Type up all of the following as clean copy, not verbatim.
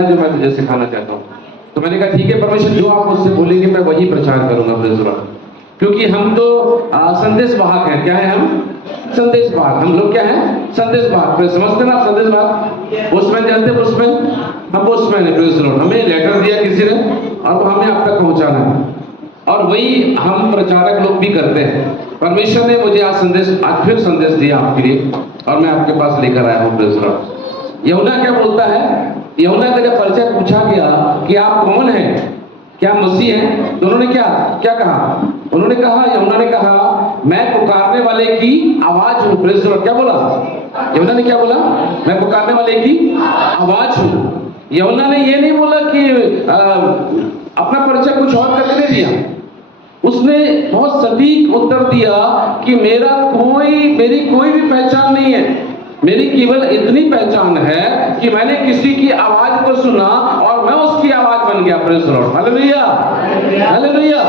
जो मैं तुझे सिखाना चाहता हूँ। तो मैंने कहा ठीक है परमेश्वर, जो आप मुझसे बोलेंगे मैं वही प्रचार करूंगा प्रेज़ द लॉर्ड। क्योंकि हम तो संदेश वाहक हैं। क्या है हम? संदेश वाहक। हम लोग क्या हैं? संदेश वाहक। समझते ना आप संदेश वाहक? पोस्टमैन जानते हैं? पोस्टमैन, हम पोस्टमैन है प्रेज़ द लॉर्ड। हमें लेटर दिया किसी ने और तो हमें आप तक पहुंचाना है, और वही हम प्रचारक लोग भी करते हैं। परमेश्वर ने मुझे आज फिर संदेश दिया आपके लिए, और मैं आपके पास लेकर आया हूँ प्रेज़ द लॉर्ड। यूहन्ना क्या बोलता है? यूहन्ना का जब परिचय पूछा गया कि आप कौन हैं, क्या मसीह हैं, तो उन्होंने क्या कहा? उन्होंने कहा, यूहन्ना ने कहा, मैं पुकारने वाले की आवाज हूँ। Praise the Lord. क्या बोला यूहन्ना ने? क्या बोला? मैं पुकारने वाले की आवाज हूँ। यूहन्ना ने ये नहीं बोला कि अपना परिचय कुछ और करके नहीं दिया। उसने बहुत सटीक उत्तर दिया कि मेरी कोई भी पहचान नहीं है। मेरी केवल इतनी पहचान है कि मैंने किसी की आवाज को सुना और मैं उसकी आवाज बन गया। Praise the Lord. Hallelujah, hallelujah.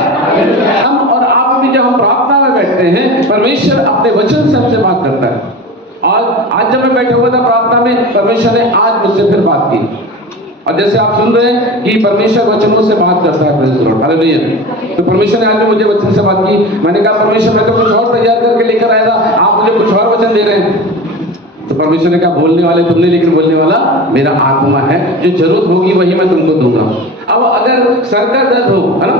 हम और आप भी जब हम प्रार्थना में बैठते हैं, परमेश्वर अपने वचन से हमसे बात करता है। और आज जब मैं बैठा हुआ था प्रार्थना में, परमेश्वर ने आज मुझसे फिर बात की। और जैसे आप सुन रहे हैं कि परमेश्वर वचनों से बात करता है। Praise the Lord. हालेलुया। तो परमेश्वर ने आज मुझे वचन से बात की। मैंने कहा परमेश्वर, मैं तो कुछ और तैयार करके लेकर आया था, आप मुझे कुछ और वचन दे रहे हैं। तो परमेश्वर ने कहा, बोलने वाले तुमने, लेकिन बोलने वाला मेरा आत्मा है। जो जरूरत होगी वही मैं तुमको दूंगा। अब अगर सर का दर्द हो, है ना,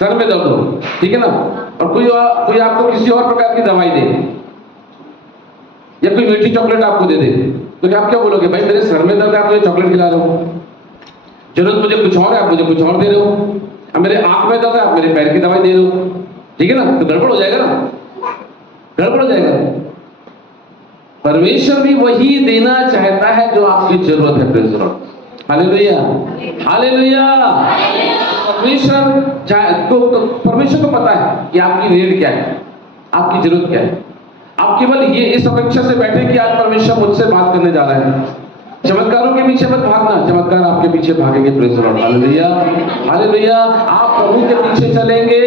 सर में दर्द हो, ठीक है ना, और कोई आपको किसी और प्रकार की दवाई दे या कोई मीठी चॉकलेट आपको दे दे, तो आप क्या बोलोगे? भाई मेरे सर में दर्द है, आप मुझे चॉकलेट खिला रहे हो। जरूरत मुझे कुछ और है, आप मुझे कुछ और दे रहे हो। अब मेरे आंख में दर्द है, आप मेरे पैर की दवाई दे रहे हो। ठीक है ना? तो गड़बड़ हो जाएगा ना, गड़बड़ हो जाएगा। परमेश्वर भी वही देना चाहता है जो आपकी जरूरत है। Praise the Lord. Hallelujah, hallelujah. परमेश्वर को पता है कि आपकी नीड क्या है, आपकी जरूरत क्या है। आप केवल ये इस अपेक्षा से बैठे कि आज परमेश्वर मुझसे बात करने जा रहा है। चमत्कारों के पीछे मत भागना, चमत्कार आपके पीछे भागेंगे। Praise the Lord. Hallelujah, hallelujah. आप प्रभु के पीछे चलेंगे।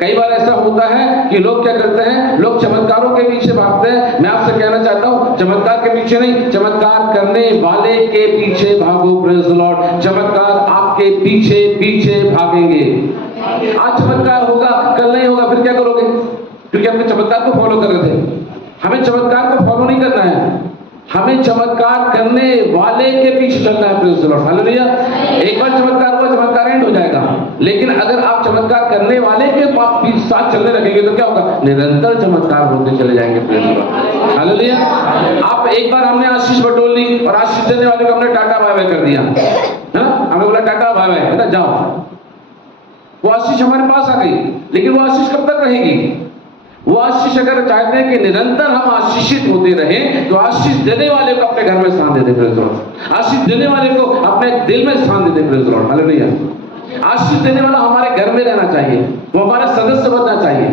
कई बार ऐसा होता है कि लोग क्या करते हैं? लोग चमत्कारों के पीछे भागते हैं। मैं आपसे कहना चाहता हूँ, चमत्कार के पीछे नहीं, चमत्कार करने वाले के पीछे भागो। Praise the Lord. चमत्कार आपके पीछे पीछे भागेंगे। आज चमत्कार होगा, कल नहीं होगा, फिर क्या करोगे? क्योंकि आपने चमत्कार को फॉलो कर रहे थे। हमें चमत्कार को फॉलो नहीं करना है, हमें चमत्कार करने वाले के पीछे चलना है। Praise the Lord. हालेलुया। एक बार चमत्कार हुआ, चमत्कार एंड हो जाएगा। लेकिन अगर आप चमत्कार करने वाले के साथ चलने लगेंगे तो क्या होगा? निरंतर चमत्कार होते चले जाएंगे। Praise the Lord. हालेलुया। आप एक बार हमने आशीष बटोर ली और आशीष देने वाले को हमने टाटा बाय बाय कर दिया, है ना? हमें बोला टाटा बाय बाय, है ना, जाओ। वो आशीष हमारे पास आ गई, लेकिन वो आशीष कब तक रहेगी? वो आशीष अगर चाहते हैं कि निरंतर हम आशीषित होते रहें, तो आशीष देने वाले को अपने घर में स्थान दे दे। Praise the Lord. आशीष देने वाले को अपने दिल में स्थान दे दे। Praise the Lord. हालेलुया। आशीष देने वाला हमारे घर में रहना चाहिए, वो हमारा सदस्य बनना चाहिए,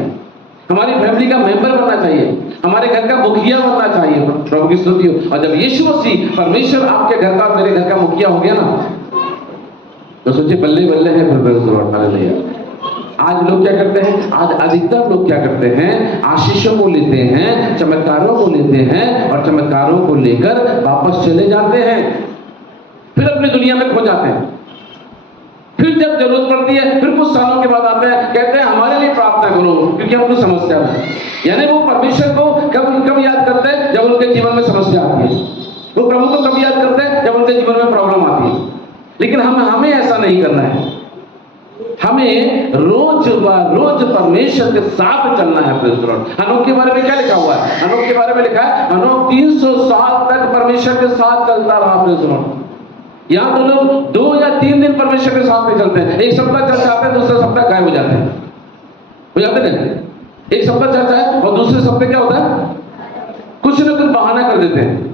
हमारी फैमिली का मेंबर बनना चाहिए, हमारे घर का मुखिया बनना चाहिए। प्रभु की स्तुति हो। और जब यीशु मसीह परमेश्वर आपके घर का, मेरे घर का मुखिया हो गया ना, तो सोचिए बल्ले बल्ले है फिर। Praise the Lord. हालेलुया। आज लोग क्या करते हैं? आज अधिकतर लोग क्या करते हैं? आशीषों को लेते हैं, चमत्कारों को लेते हैं और चमत्कारों को लेकर वापस चले जाते हैं, फिर अपनी दुनिया में खो जाते हैं। फिर जब जरूरत पड़ती है, फिर कुछ सालों के बाद आते हैं, कहते हैं हमारे लिए प्रार्थना करो, क्योंकि हम कुछ समस्या में। यानी वो परमेश्वर को कब याद करते हैं? जब उनके जीवन में समस्या आती है। वो प्रभु को कब याद करते हैं? जब उनके जीवन में प्रॉब्लम आती है। लेकिन हमें ऐसा नहीं करना है। हमें रोज परमेश्वर के साथ चलना है। Praise the Lord. हनोक के बारे में क्या लिखा हुआ है? हनोक के बारे में लिखा है, हनोक 300 साल तक परमेश्वर के साथ चलता रहा। Praise the Lord. यहाँ तो लोग 2 या 3 दिन परमेश्वर के साथ में चलते हैं, एक सप्ताह चल जाते हैं, दूसरे सप्ताह गायब हो जाते हैं। हो जाते हैं। एक सप्ताह चलता है और दूसरे सप्ताह क्या होता है? कुछ न कुछ बहाना कर देते हैं।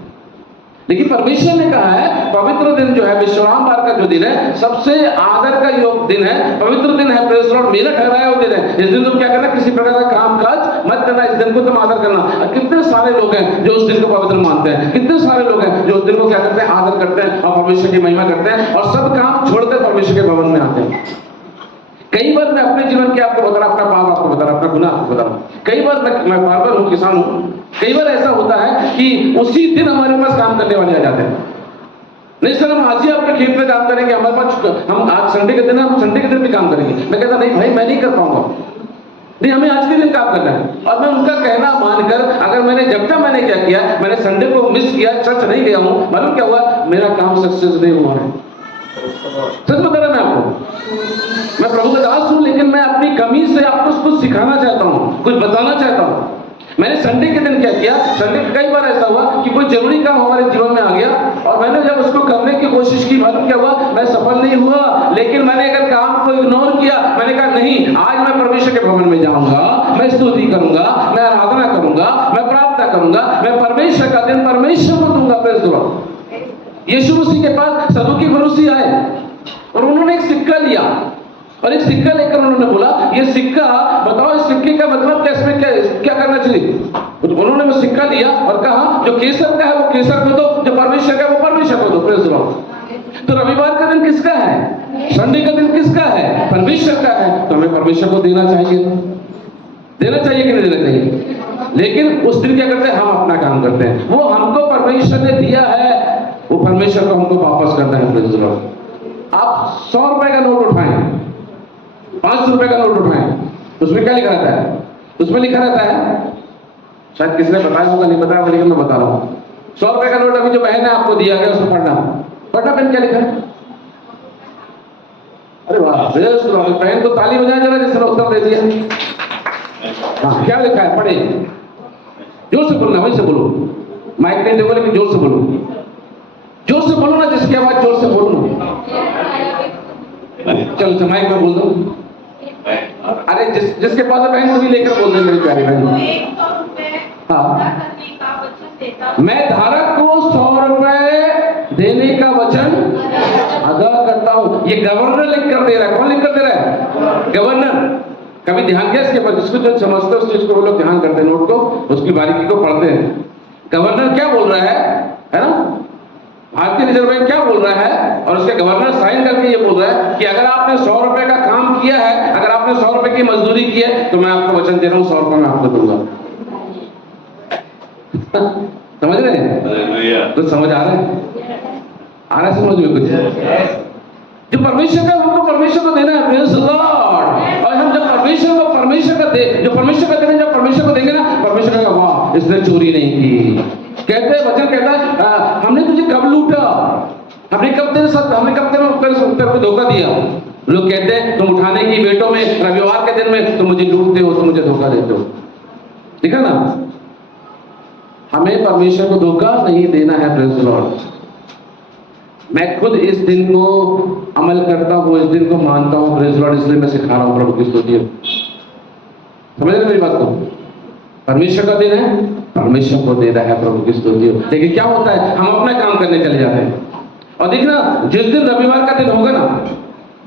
लेकिन परमेश्वर ने कहा है, पवित्र दिन जो है, विश्राम वार का जो दिन है, सबसे आदर का योग दिन है, पवित्र दिन है। Praise the Lord. मेरा ठहराया हुआ दिन है। इस दिन तुम क्या करना? किसी प्रकार का काम काज मत करना। इस दिन को तुम आदर करना। कितने सारे लोग हैं जो उस दिन को पवित्र मानते हैं, कितने सारे लोग हैं जो उस दिन को क्या करते हैं? आदर करते हैं और परमेश्वर की महिमा करते हैं और सब काम छोड़कर परमेश्वर के भवन में आते हैं। कई बार मैं अपने जीवन के आपको बता रहा, अपना पाप आपको बता रहा, अपना गुनाह आपको बता रहा। कई बार मैं बार्बर हूँ, किसान हूँ, कई बार ऐसा होता है कि उसी दिन हमारे पास काम करने वाले आ जाते हैं। नहीं सर हम आज ही आपके खेत में काम करेंगे, हमारे पास हम आज संडे के दिन हम संडे के दिन भी काम करेंगे। मैं कहता नहीं भाई मैं नहीं कर पाऊंगा, नहीं हमें आज के दिन काम करना है। और मैं उनका कहना मानकर अगर मैंने जब तक मैंने क्या किया, मैंने संडे को मिस किया, चर्च नहीं गया हूं, मालूम क्या हुआ, मेरा काम सक्सेस नहीं हुआ है। सच बता रहा मैं आपको, मैं प्रभु का दास हूं, लेकिन मैं अपनी कमी से आपको कुछ सिखाना चाहता हूं, कुछ बताना चाहता हूं। मैंने संडे के दिन क्या किया, संडे कई बार ऐसा हुआ कि कोई जरूरी काम हमारे जीवन में आ गया और मैंने जब उसको करने की कोशिश की, मालूम क्या हुआ, मैं सफल नहीं हुआ। लेकिन मैंने अगर काम को इग्नोर किया, मैंने कहा नहीं आज मैं परमेश्वर के भवन में जाऊंगा, मैं स्तुति करूंगा, मैं आराधना करूंगा, मैं प्रार्थना करूंगा, मैं परमेश्वर का दिन परमेश्वर को दूंगा। Praise the Lord. Yishu Masih के पास सदुकी फरीसी आए और उन्होंने एक सिक्का लिया और एक सिक्का लेकर उन्होंने बोला ये सिक्का बताओ, इस सिक्के का मतलब क्या, इसमें क्या करना चाहिए। उन्होंने वो सिक्का लिया और कहा जो केसर का है वो केसर को दो, जो परमेश्वर का है वो परमेश्वर को दो। Praise the Lord. तो रविवार का दिन किसका है, संडे का दिन किसका है, परमेश्वर का है। तो हमें परमेश्वर को देना चाहिए, देना चाहिए कि नहीं देना चाहिए। लेकिन उस दिन क्या करते हैं, हम अपना काम करते हैं। वो हमको परमेश्वर ने दिया है, वो परमेश्वर को हमको वापस करना है। Praise the Lord. आप 100 रुपए का नोट उठाएं, 500 रुपए का नोट उठाएं, उसमें क्या लिखा रहता है, उसमें लिखा रहता है, शायद किसी ने बताया होगा, नहीं बताया होगा, लेकिन मैं बता रहा हूं। 100 रुपए का नोट अभी जो बहन है आपको दिया गया, उसमें पढ़ना पेन क्या लिखा है। अरे वाह, बहन तो ताली बजाए जरा जिसने उत्तर दे दिया। हाँ क्या लिखा है, पढ़े, जोर से बोलना, वहीं से बोलो, माइक नहीं देखो लेकिन जोर से बोलो, जोर से बोलो ना, जिसकी आवाज जोर से बोलो। चलो माइक में बोल दो। अरे जिसके पास है बहन, तुम ही लेकर बोल दे मेरी प्यारी बहन। हाँ, मैं धारक को 100 रुपए देने का वचन अदा करता हूं। ये गवर्नर लिख कर दे रहा है। कौन लिख कर दे रहा है, गवर्नर। कभी ध्यान किया इसके पर, जिसको जो समझते हैं उस चीज को वो लोग ध्यान करते हैं, नोट को, उसकी बारीकी को पढ़ते हैं। गवर्नर क्या बोल रहा है ना, भारतीय रिजर्व बैंक क्या बोल रहा है, और उसके गवर्नर साइन करके ये बोल रहा है कि अगर आपने 100 रुपए का काम किया है, अगर आपने 100 रुपए की मजदूरी की है, तो मैं आपको वचन दे रहा हूं 100 रुपए मैं आपको दूंगा। समझ रहे हैं, कुछ समझ आ रहा है समझ में कुछ। जो परमेश्वर का हमको परमेश्वर को देना है। Praise the Lord. और हम जब परमेश्वर का दे, जो परमेश्वर का देना, जब परमेश्वर को देंगे ना, परमेश्वर का वाह इसने चोरी नहीं की। कहते हैं, वचन कहता है हमने तुझे कब लूटा, हमने कब तेरे साथ, हमने कब तेरे को धोखा दिया। लोग कहते हैं तुम उठाने की बेटों में, रविवार के दिन में तुम मुझे लूटते हो, तुम मुझे धोखा देते हो। देखा ना, हमें परमेश्वर को धोखा नहीं देना है। Praise the Lord. मैं खुद इस दिन को अमल करता हूं, इस दिन को मानता हूं। Praise the Lord. इसलिए मैं सिखा रहा हूं प्रभु की स्तुति। समझ रहे मेरी बात को। परमेश्वर का दिन है, परमेश्वर को देना है प्रभु की स्तुति। लेकिन क्या होता है, हम अपना काम करने चले जाते हैं। और देखना, जिस दिन रविवार का दिन होगा ना,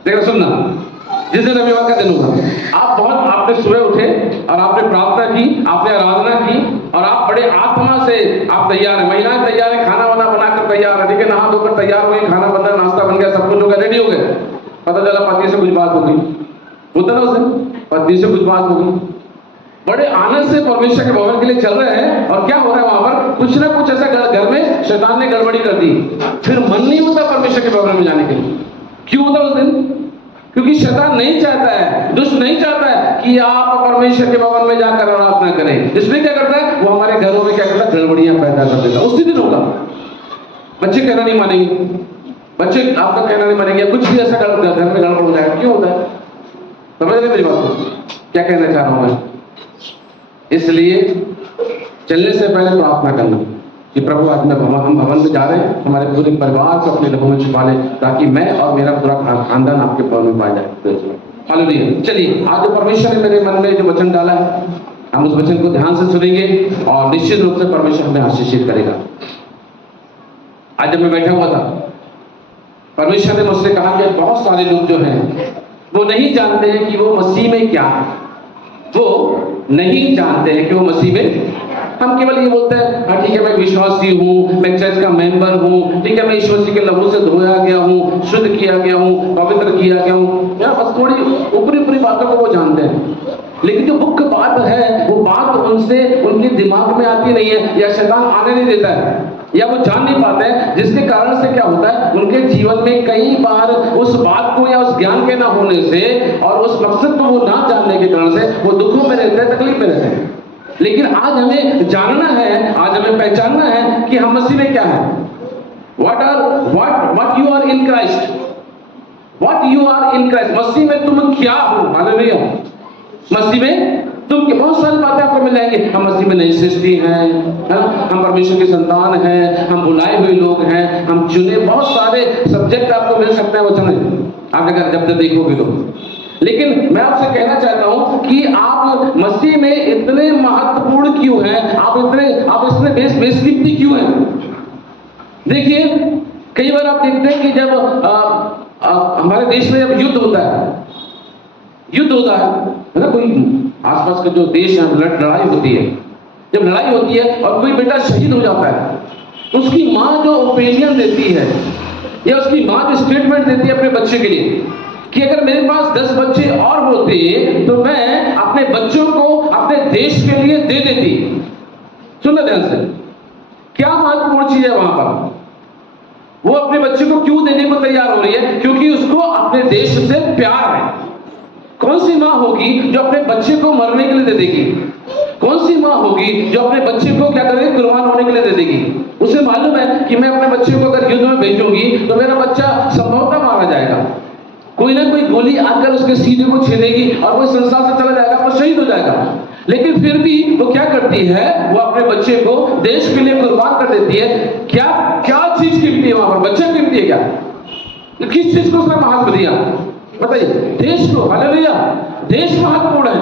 देखना सुनना, जिस दिन रविवार का दिन होगा, आपने सुबह उठे और आपने प्रार्थना की, आपने आराधना की और आप बड़े आत्मा से आप तैयार हैं, महिलाएं तैयार हैं, खाना वाना बनाकर तैयार है, ठीक है, नहा धोकर तैयार हो गई, खाना बन रहा, नाश्ता बन गया, सब कुछ हो गया, रेडी हो गए। पता चला पति से कुछ बात हो गई, होता ना उस दिन, पति से कुछ बात हो गई। बड़े आनंद से परमेश्वर के भवन के लिए चल रहे हैं और क्या हो रहा है वहां पर, कुछ ना कुछ ऐसा घर में शैतान ने गड़बड़ी कर दी। फिर मन नहीं होता परमेश्वर के भवन में जाने के लिए। क्यों होता उस दिन? क्योंकि शैतान नहीं चाहता है, दुष्ट नहीं चाहता है कि आप परमेश्वर के भवन में जाकर आराधना करें। इसलिए क्या करता है, वो हमारे घरों में क्या करता है, गड़बड़ियां पैदा कर देता। उसी दिन होगा, बच्चे कहना नहीं मानेंगे, बच्चे आपका कहना नहीं मानेंगे, कुछ भी ऐसा घर में गड़बड़ हो जाएगा। क्यों होता है? समझ रहे मेरी बात को, क्या कहना चाह रहा हूं मैं? इसलिए चलने से पहले प्रार्थना करना कि प्रभु आज हम भवन में जा रहे हैं, हमारे पूरे परिवार को अपने लहू में छुपा ले, ताकि मैं और मेरा पूरा खानदान आपके भवन में पाया जाए। हालेलुया। चलिए, आज जो परमेश्वर ने मेरे मन में जो वचन डाला है, हम उस वचन को ध्यान से सुनेंगे और निश्चित रूप से परमेश्वर हमें आशीषित करेगा। आज जब मैं बैठा हुआ था, परमेश्वर ने मुझसे कहा कि बहुत सारे लोग जो हैं वो नहीं जानते हैं कि वो मसीह में क्या है, वो नहीं जानते हैं कि वो मसीह में। हम केवल ये बोलते हैं हाँ ठीक है, मैं विश्वासी हूँ, मैं चर्च का मेंबर हूँ, ठीक है, मैं ईश्वर मसीह के लहू से धोया गया हूँ, शुद्ध किया गया हूँ, पवित्र किया गया हूँ, या बस थोड़ी ऊपरी बातों को वो जानते हैं। लेकिन जो मुख्य बात है, वो बात उनसे उनके दिमाग में आती नहीं है, या शैतान आने नहीं देता है। या वो जान नहीं पाते हैं, जिसके कारण से क्या होता है, उनके जीवन में कई बार उस बात को या उस ज्ञान के ना होने से और उस मकसद को वो ना जानने के कारण से वो दुखों में रहते हैं, तकलीफ में रहते हैं। लेकिन आज हमें जानना है, आज हमें पहचानना है कि हम मसीह में क्या है। what you are in Christ, what you are in Christ, मसीह में तुम क्या हो। हालेलुया। मसीह में तुम बहुत सारी बातें आपको मिल जाएंगी। हम मसीह में नई सृष्टि हैं, हम परमेश्वर के संतान हैं, हम बुलाए हुए लोग हैं, हम चुने, बहुत सारे सब्जेक्ट आपको मिल सकते हैं वचन में, आप अगर जब तक देखोगे तो। लेकिन मैं आपसे कहना चाहता हूं कि आप मसीह में इतने महत्वपूर्ण क्यों हैं, आप इतने बेसकीमती क्यों हैं। देखिए, कई बार आप देखते हैं कि जब हमारे देश में जब युद्ध होता है ना, कोई आसपास के जो देश है लड़ाई होती है, जब लड़ाई होती है और कोई बेटा शहीद हो जाता है, तो उसकी माँ जो ओपिनियन देती है या उसकी माँ जो स्टेटमेंट देती है अपने बच्चे के लिए कि अगर मेरे पास 10 बच्चे और होते तो मैं अपने बच्चों को अपने देश के लिए दे देती। सुनना ध्यान से, क्या महत्वपूर्ण चीज है वहां पर। वो अपने बच्चे को क्यों देने को तैयार हो रही है, क्योंकि उसको अपने देश से प्यार है। कौन सी माँ होगी जो अपने बच्चे को मरने के लिए दे देगी? कौन सी माँ होगी जो अपने बच्चे को क्या करेगी, कुर्बान होने के लिए दे देगी? उसे मालूम है कि मैं अपने बच्चे को अगर युद्ध में भेजूंगी तो मेरा बच्चा संभवतः मारा जाएगा, कोई ना कोई गोली आकर उसके सीने को छेदेगी और वो संसार से चला जाएगा, वो शहीद हो जाएगा। लेकिन फिर भी वो क्या करती है, वो अपने बच्चे को देश के लिए कुर्बान कर देती है। क्या क्या चीज कीमती है वहां पर? बच्चा कीमती है क्या? किस चीज को उसने महत्व दिया बताइए? देश को। हालेलुया। देश महत्वपूर्ण है।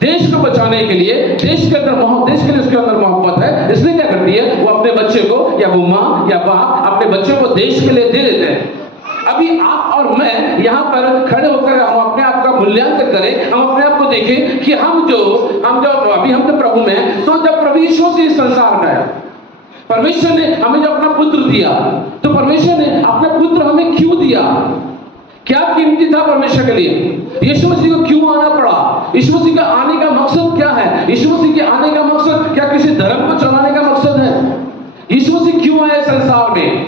देश को बचाने के लिए, देश के लिए उसके अंदर मोहब्बत है, इसलिए क्या करती है, वो अपने बच्चे को, या वो माँ या बाप अपने बच्चे को देश के लिए दे देते हैं। अभी आप और मैं यहाँ पर खड़े होकर हम अपने आप का मूल्यांकन करें, हम अपने आप को देखें कि हम जो अभी हम तो प्रभु में हैं, तो जब प्रभु यीशु से इस संसार में आया, परमेश्वर ने हमें जो अपना पुत्र दिया, तो परमेश्वर ने अपना पुत्र हमें क्यों दिया? क्या कीमती था परमेश्वर के लिए? यीशु मसीह को क्यों आना पड़ा? यीशु मसीह का आने का मकसद क्या है? यीशु मसीह के आने का मकसद क्या किसी धर्म को चलाने का मकसद है? यीशु मसीह क्यों आए संसार में?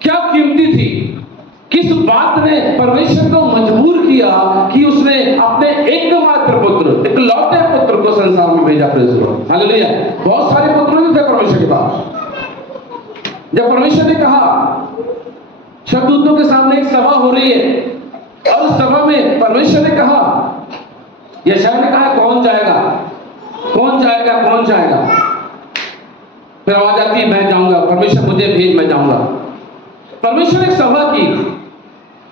क्या कीमती थी? किस बात ने परमेश्वर को मजबूर किया कि उसने अपने एकमात्र पुत्र, इकलौते पुत्र को संसार में भेजा? हालेलुया। बहुत सारे पुत्र भी थे परमेश्वर के पास। जब परमेश्वर ने कहा, शब्दूतों के सामने एक सभा हो रही है और उस सभा में परमेश्वर ने कहा, यशायाह ने कहा, कौन जाएगा, कौन जाएगा, कौन जाएगा? फिर आवाज आती है, मैं जाऊंगा, परमेश्वर मुझे भेज, मैं जाऊंगा। परमेश्वर ने एक सभा की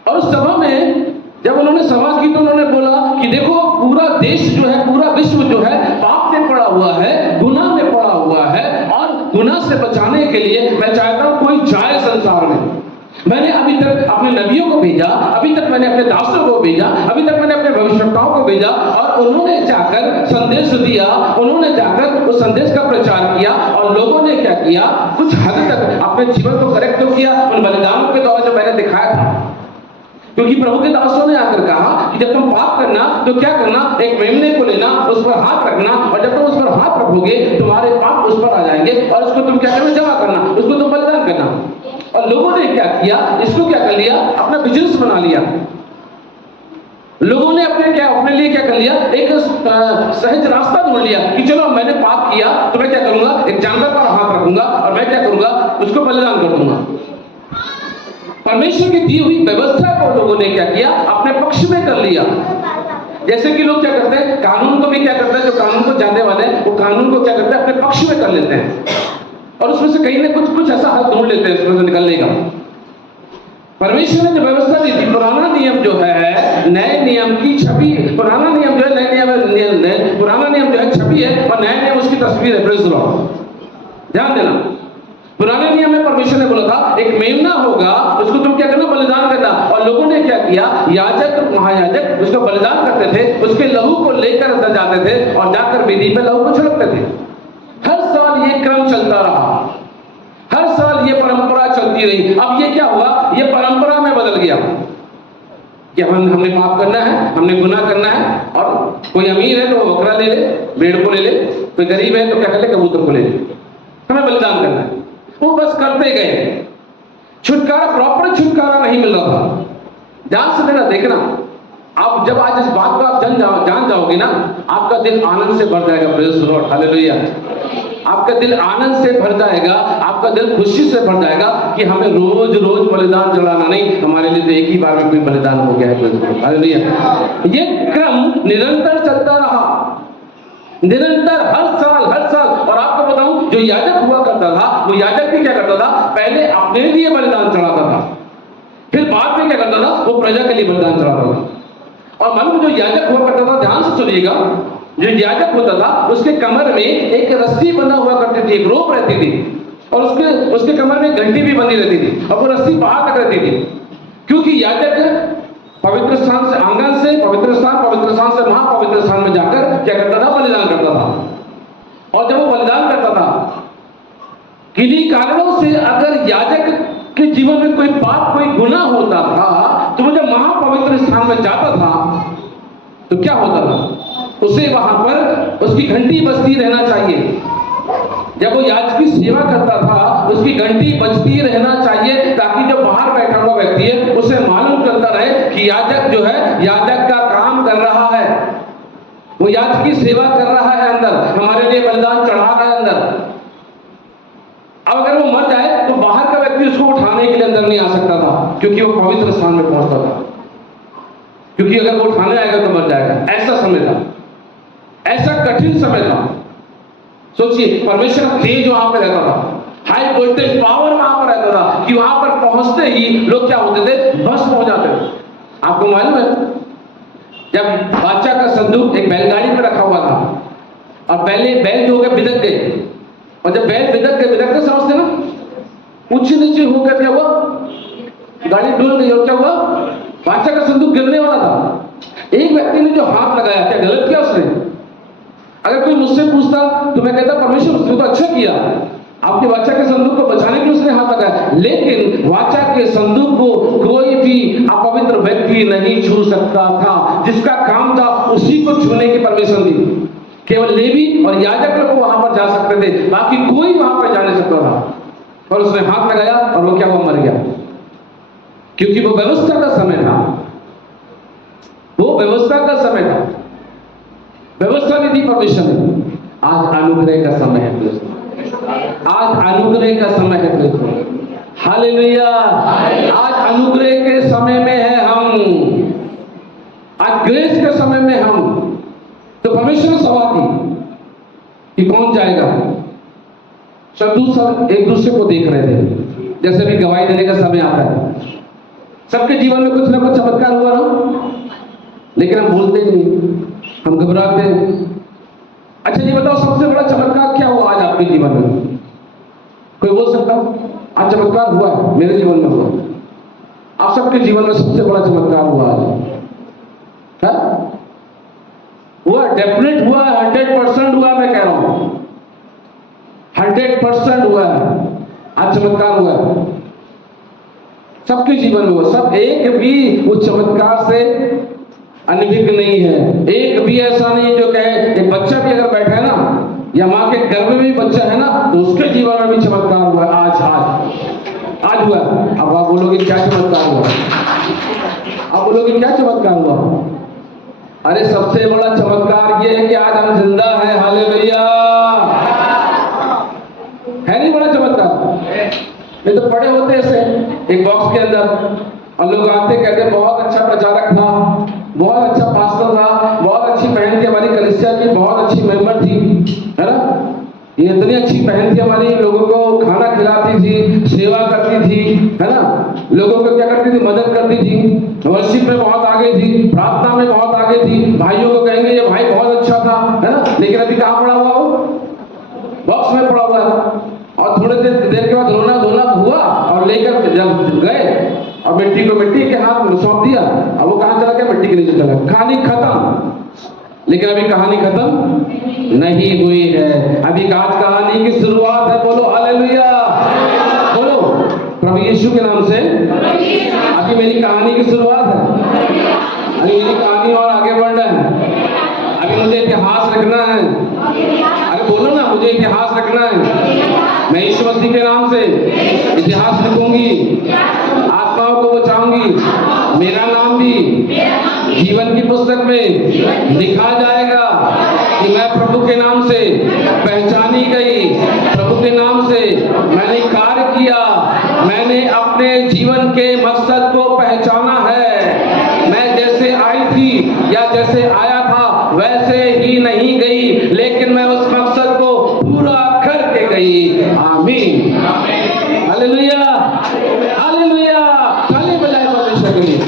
और उस सभा में जब उन्होंने सभा की तो उन्होंने बोला कि देखो, पूरा देश जो है, पूरा विश्व जो है पाप में पड़ा हुआ है, गुनाह में पड़ा हुआ है, और गुनाह से बचाने के लिए मैं चाहता हूं कोई जाए संसार में। मैंने अभी तक अपने नबियों को भेजा, अभी तक मैंने अपने दासों को भेजा, अभी तक मैंने अपने भविष्यवक्ताओं को भेजा, और उन्होंने जाकर संदेश दिया, उन्होंने जाकर उस संदेश का प्रचार किया, और लोगों ने क्या किया, कुछ हद तक अपने जीवन को करेक्ट तो किया उन बलिदानों के द्वारा जो मैंने दिखाया था। क्योंकि प्रभु के दासों ने आकर कहा कि जब तुम पाप करना तो क्या करना, एक मेमने को लेना, उस पर हाथ रखना, और जब तुम उस पर हाथ रखोगे तुम्हारे पाप उस पर आ जाएंगे, और उसको तुम क्या करना, जमा करना, उसको तुम बलिदान करना। और लोगों ने क्या किया, इसको क्या कर लिया, अपना बिजनेस बना लिया। लोगों ने अपने लिए क्या कर लिया, एक सहज रास्ता ढूंढ लिया कि चलो मैंने पाप किया तो मैं क्या करूंगा, एक जानवर पर हाथ रखूंगा और मैं क्या करूंगा, उसको बलिदान कर दूंगा। परमेश्वर की दी हुई व्यवस्था को लोगों ने क्या किया, अपने पक्ष में कर लिया। जैसे कि लोग क्या करते हैं, कानून को भी क्या करते हैं, जो कानून को जानने वाले हैं वो कानून को क्या करते हैं, अपने पक्ष में कर लेते हैं, और उसमें से कहीं ना कुछ ऐसा हल ढूंढ लेते हैं उसमें से निकलने का। परमेश्वर ने जो व्यवस्था दी थी, पुराना नियम जो है नए नियम की छवि, पुराना नियम जो है नए नियम, पुराना नियम जो है छवि है और नया नियम उसकी तस्वीर है। Praise the Lord. ध्यान देना, पुराने नियम में परमेश्वर ने बोला था एक मेमना होगा, उसको तुम क्या करना, बलिदान करना। और लोगों ने क्या किया, याजक महायाजक उसको बलिदान करते थे, उसके लहू को लेकर अंदर जाते थे और जाकर वेदी पे लहू को छिड़कते थे। हर साल ये क्रम चलता रहा, हर साल ये परंपरा चलती रही। अब ये क्या हुआ, ये परंपरा में बदल गया कि हमने पाप करना है, हमने गुनाह करना है, और कोई अमीर है तो वो बकरा ले ले, भेड़ को ले ले, कोई गरीब है तो क्या कर ले, कबूतर को ले ले। हमें बलिदान करना है। वो बस करते गए, छुटकारा, प्रॉपर छुटकारा नहीं मिल रहा था। ध्यान से देना, देखना, आप जब आज इस बात को आप जान जाओगे ना, आपका दिल आनंद से भर जाएगा। Praise the Lord, hallelujah. आपका दिल आनंद से भर जाएगा, आपका दिल खुशी से भर जाएगा कि हमें रोज रोज बलिदान चढ़ाना नहीं, हमारे लिए तो एक ही बार में कोई बलिदान हो गया है। हालेलुया। ये क्रम निरंतर चलता रहा, निरंतर, हर साल। और आपको बताऊं, जो याजक हुआ करता था, वो याजक भी क्या करता था, पहले अपने लिए बलिदान चढ़ाता था, फिर बाद में क्या करता था, वो प्रजा के लिए बलिदान चढ़ाता था। और मालूम, जो याजक हुआ करता था, ध्यान से सुनिएगा, जो याजक होता था उसके कमर में एक रस्सी बंधा हुआ करती थी, एक रोप रहती थी, और उसके कमर में घंटी भी बंधी रहती थी, और वो रस्सी बाहर तक रहती थी, क्योंकि याजक पवित्र स्थान से, आंगन से पवित्र स्थान से महापवित्र स्थान में जाकर क्या करता था, बलिदान करता था। और जब वो बलिदान करता था, किन्हीं कारणों से अगर याजक के जीवन में कोई पाप, कोई गुनाह होता था, तो वो जब महापवित्र स्थान में जाता था तो क्या होता था, उसे वहां पर उसकी घंटी बजती रहना चाहिए। जब वो याजक की सेवा करता था, उसकी घंटी बजती रहना चाहिए, ताकि जो बाहर बैठा हुआ व्यक्ति है उसे मालूम चलता रहे कि याजक जो है, याजक का काम कर रहा है, वो याजक की सेवा कर रहा है, अंदर हमारे लिए बलिदान चढ़ा रहा है अंदर। अब अगर वो मर जाए तो बाहर का व्यक्ति उसको उठाने के लिए अंदर नहीं आ सकता था, क्योंकि वो पवित्र स्थान में पहुंचता था, क्योंकि अगर वो उठाने आएगा तो मर जाएगा। ऐसा समय था, ऐसा कठिन समय था। सोचिए, परमेश्वर का तेज वहां पर रहता था, हाई वोल्टेज पावर वहां पर रहता था, कि वहां पर पहुंचते ही लोग क्या होते थे, भस्म हो जाते थे। आपको मालूम है, जब बादशाह का संदूक एक बैलगाड़ी पर रखा हुआ था, और बैल जो हो गए, बिदक गए, और जब बैल बिदकते समझते ना, ऊंचे नीचे होकर क्या हुआ, गाड़ी डुल गई, और क्या हुआ, बादशाह का संदूक गिरने वाला था। एक व्यक्ति ने जो हाथ लगाया, क्या गलत किया उसने? अगर कोई मुझसे पूछता तो मैं कहता, परमेश्वर उसने तो अच्छा किया, आपके बादशाह के संदूक को बचाने के लिए उसने हाथ लगाया। लेकिन बादशाह के संदूक को कोई भी अपवित्र व्यक्ति नहीं छू सकता था। जिसका काम था उसी को छूने की परमिशन दी। केवल लेवी और याजक लोग वहां पर जा सकते थे, बाकी कोई वहां पर जा नहीं सकता था। और उसने हाथ लगाया और वो क्या हुआ, मर गया, क्योंकि वो व्यवस्था का समय था, वो व्यवस्था का समय था, व्यवस्था नहीं थी परमेश्वर ने। आज अनुग्रह का समय है दोस्तों, आज अनुग्रह का समय है दोस्तों, हालेलुया। आज अनुग्रह के समय में है हम, आज ग्रेस के समय में हम। तो परमेश्वर ने सवाल की कि कौन जाएगा। सब एक दूसरे को देख रहे थे, जैसे भी गवाही देने का समय आता है, सबके जीवन में कुछ ना कुछ चमत्कार हुआ ना, लेकिन हम बोलते नहीं, हम घबराते हैं। अच्छा ये बताओ, सबसे बड़ा चमत्कार क्या हुआ आज आपके जीवन में? कोई बोल सकता? आज चमत्कार हुआ है, मेरे जीवन में हुआ। आप सबके जीवन में सबसे बड़ा चमत्कार हुआ आज, हुआ, डेफिनेट हुआ, 100% हुआ। मैं कह रहा हूं 100% हुआ है, आज चमत्कार हुआ है सबके जीवन में हुआ। सब एक भी उस चमत्कार से अनभिज्ञ नहीं है। एक भी ऐसा नहीं जो कहे, एक बच्चा भी अगर बैठा है ना, या माँ के गर्भ में भी बच्चा है ना, तो उसके जीवन में भी चमत्कार हुआ। आज हुआ। अब आप बोलोगे क्या चमत्कार हुआ? आप बोलोगे क्या चमत्कार हुआ? अरे सबसे बड़ा चमत्कार ये है कि आज हम जिंदा हैं, हालेलुया। है नहीं बड़ा चमत्कार? ये तो पड़े होते ऐसे एक बॉक्स के अंदर, और लोग आते कहते बहुत अच्छा प्रचारक था, बहुत अच्छा पास्टर था, बहुत अच्छी बहन थी हमारी कलीसिया की, बहुत अच्छी मेंबर थी, है ना, ये इतनी अच्छी बहन थी हमारी, लोगों को खाना खिलाती थी, सेवा करती थी, है ना, लोगों को क्या करती थी, मदद करती थी, वर्शिप में बहुत आगे थी, प्रार्थना में बहुत आगे थी, भाइयों को कहेंगे ये भाई बहुत अच्छा था, है ना। लेकिन अभी कहाँ पड़ा हुआ वो? बॉक्स में पड़ा हुआ है। और थोड़ी देर के बाद रोना धोना हुआ, और लेकर जब गए और मिट्टी को मिट्टी के हाथ में सौंप दिया, अब वो कहाँ चला गया? मिट्टी के नीचे चला गया। कहानी खत्म। लेकिन अभी कहानी खत्म नहीं हुई है, अभी आज कहानी की शुरुआत है। बोलो हालेलुया, बोलो प्रभु यीशु के नाम से। अभी मेरी कहानी की शुरुआत है, अभी मेरी कहानी और आगे बढ़ना है। अभी मुझे इतिहास रखना है। अरे बोलो ना, मुझे इतिहास रखना है। मसीह के नाम से इतिहास लिखूंगी, आत्माओं को बचाऊंगी, मेरा नाम भी जीवन की पुस्तक में लिखा जाएगा कि मैं प्रभु के नाम से पहचानी गई, प्रभु के नाम से मैंने कार्य किया, मैंने अपने जीवन के मकसद को पहचाना है। मैं जैसे आई थी या जैसे आया था वैसे ही नहीं गई, लेकिन मैं उस मकसद को पूरा करके गई। आमीन, हालेलुया, हालेलुया। ताली बजाए परमेश्वर के लिए।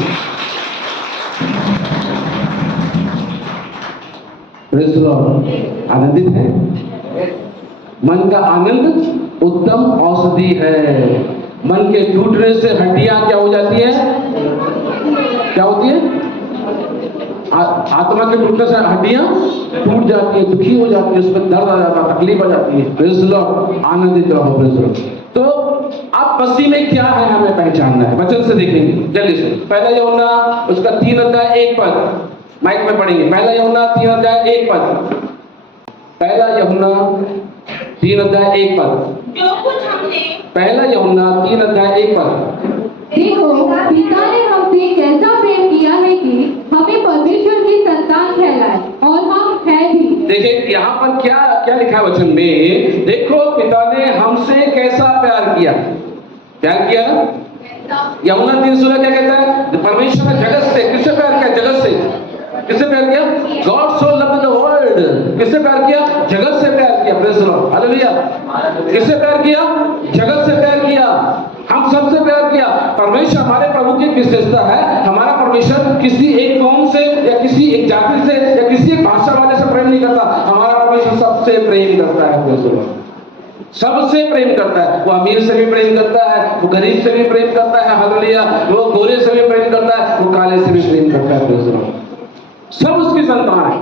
Praise the Lord. आनंदित है? मन का आनंद उत्तम औषधि है। मन के टूटने से हड्डियां क्या हो जाती है? क्या होती है? आत्मा के टूटने से हड्डियां टूट जाती है, दुखी हो जाती है, उसमें दर्द आ जाता है, तकलीफ आ जाती है। Praise the Lord. आनंदित रहो। Praise the Lord. तो आप मसीह में क्या है हमें पहचानना है। वचन से देखेंगे जल्दी से। पहला यूहन्ना उसका 3 अध्याय 1 पद माइक में पढ़ेंगे। पहला यूहन्ना 3 अध्याय 1 पद। पहला यूहन्ना 3 अध्याय 1 पद। जो कुछ हमने पहला यूहन्ना 3 अध्याय 1 पद। देखो, पिता ने हमसे कैसा प्रेम किया है कि हमें परमेश्वर की संतान कहलाए, और हम हैं भी। देखिए यहाँ पर क्या क्या लिखा है वचन में। देखो, पिता ने हमसे कैसा प्यार किया। प्यार किया ना। यूहन्ना 3:16 क्या कहता है? परमेश्वर ने जगत से किससे प्यार किया? जगत से। किससे प्यार किया? God so loved the world. किससे प्यार किया? जगत से प्यार किया। Praise the Lord, hallelujah. किससे प्यार किया? जगत से प्यार किया। हम सबसे प्यार किया। परमेश्वर, हमारे प्रभु की विशेषता है, हमारा परमेश्वर किसी एक कौम से या किसी एक जाति से या किसी एक भाषा वाले से प्रेम नहीं करता। हमारा परमेश्वर सबसे प्रेम करता है। प्रेज़ द लॉर्ड, सबसे प्रेम करता है। वो अमीर से भी प्रेम करता है, वो गरीब से भी प्रेम करता है, हालेलुया। वो गोरे से भी प्रेम करता है, वो काले से भी प्रेम करता है। Praise the Lord. सब उसकी संतान है,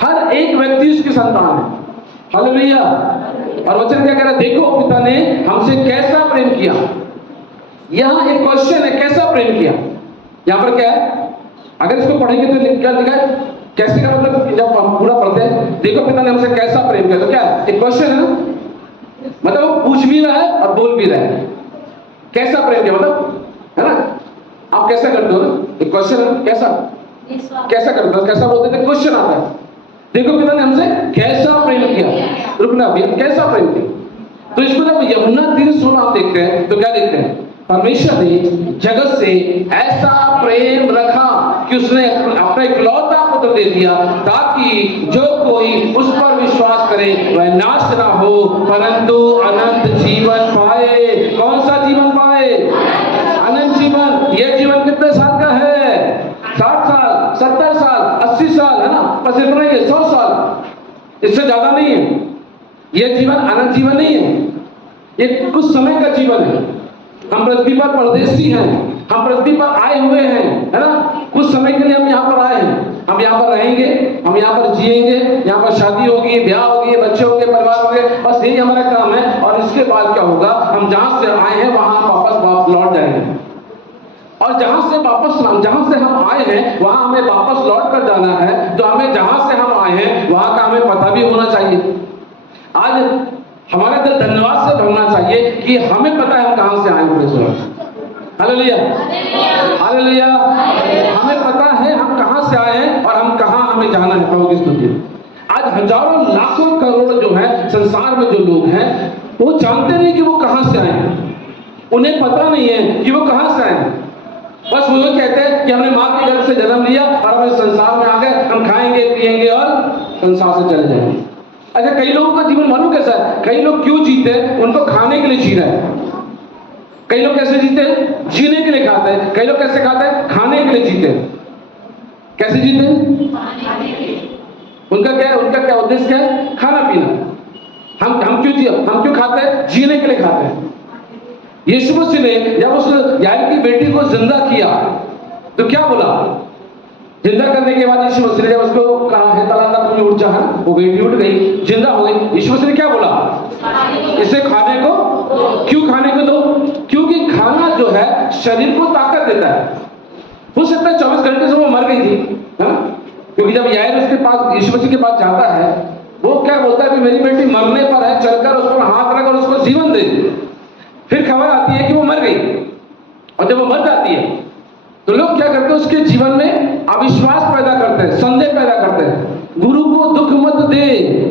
हर एक व्यक्ति उसकी संतान है, हालेलुया। और वचन क्या कह रहा है? देखो, पिता ने हमसे कैसा प्रेम किया। यहां एक क्वेश्चन है, कैसा प्रेम किया। यहां पर क्या है? अगर इसको पढ़ेंगे तो क्या लिखा है? कैसे का मतलब जब हम पूरा पढ़ते हैं, देखो पिता ने हमसे कैसा प्रेम किया, तो क्या है? एक क्वेश्चन है ना, मतलब वो पूछ भी रहा है और बोल भी रहा है। कैसा प्रेम किया मतलब, है ना? आप कैसा करते हो ना, एक क्वेश्चन है, कैसा कैसा करते हो, कैसा बोलते थे, क्वेश्चन आता है। देखो पिता ने हमसे कैसा प्रेम किया। रुकना भैया, कैसा प्रेम किया। तो इसको जब यूहन्ना 3:16 आप देखते हैं तो क्या देखते हैं? परमेश्वर ने जगत से ऐसा प्रेम रखा कि उसने अपना इकलौता पुत्र दे दिया, ताकि जो कोई उस पर विश्वास करे वह नाश ना हो परंतु अनंत जीवन पाए। कौन सा जीवन पाए? अनंत जीवन। यह जीवन कितने साल का है? 60 साल, 70 साल, 80 साल, है ना? बस इतना ही है, 100 साल, इससे ज्यादा नहीं है। यह जीवन अनंत जीवन नहीं है, ये कुछ समय का जीवन है। हम पृथ्वी पर परदेशी हैं, हम पृथ्वी पर आए हुए हैं, है ना? कुछ समय के लिए हम यहाँ पर आए हैं, हम यहाँ पर रहेंगे, हम यहाँ पर जिएंगे, यहाँ पर शादी होगी, ब्याह होगी, बच्चे होंगे, परिवार होंगे, बस यही हमारा काम है। और इसके बाद क्या होगा? हम जहाँ से आए हैं वहां वापस लौट जाएंगे, और जहां से हम आए हैं वहां हमें वापस लौट कर जाना है। तो हमें जहां से हम आए हैं वहां का हमें पता भी होना चाहिए। आज हमारा दिल धन्यवाद से भरना चाहिए कि हमें पता है हम कहां से आए हैं। Hallelujah, hallelujah. हमें पता है हम कहां से आए हैं और हम कहां हमें जाना है। प्रभु की स्तुति। आज हजारों लाखों करोड़ जो है संसार में जो लोग हैं वो जानते नहीं कि वो कहां से आए हैं, उन्हें पता नहीं है कि वो कहां से आए हैं। बस वो कहते हैं कि हमने माँ के गर्भ से जन्म लिया और हम इस संसार में आ गए, हम खाएंगे पिएंगे और संसार से चले जाएंगे। अच्छा, कई लोगों का जीवन मालूम कैसा है? कई लोग क्यों जीते हैं? उनको खाने के लिए जी रहे हैं। कई लोग कैसे जीते हैं? जीने के लिए खाते हैं। कई लोग कैसे खाते हैं? खाने के लिए जीते हैं। कैसे जीते हैं? उनका क्या है? उनका क्या उद्देश्य क्या है? खाना पीना। हम क्यों खाते हैं? जीने के लिए खाते हैं। यीशु मसीह ने जब उस याईर की बेटी को जिंदा किया तो क्या बोला? जिंदा करने के बाद यीशु मसीह ने जब उसको कहा है तलाता तुम उठ जा, वो बेटी उठ गई, जिंदा हो गई। यीशु मसीह ने क्या बोला? इसे खाने को। क्यों खाने को दो? क्योंकि खाना जो है शरीर को ताकत देता है। हो सकता है 24 घंटे से वो मर गई थी, है ना? क्योंकि जब याईर उसके पास, यीशु मसीह के पास जाता है वो क्या बोलता है कि मेरी बेटी मरने पर है, चलकर उस पर हाथ रख और उसको जीवन दे। फिर खबर आती है कि वो मर गई, और जब वो मर जाती है तो लोग क्या करते हैं, उसके जीवन में अविश्वास पैदा करते हैं, संदेह पैदा करते हैं। गुरु को दुख मत दे,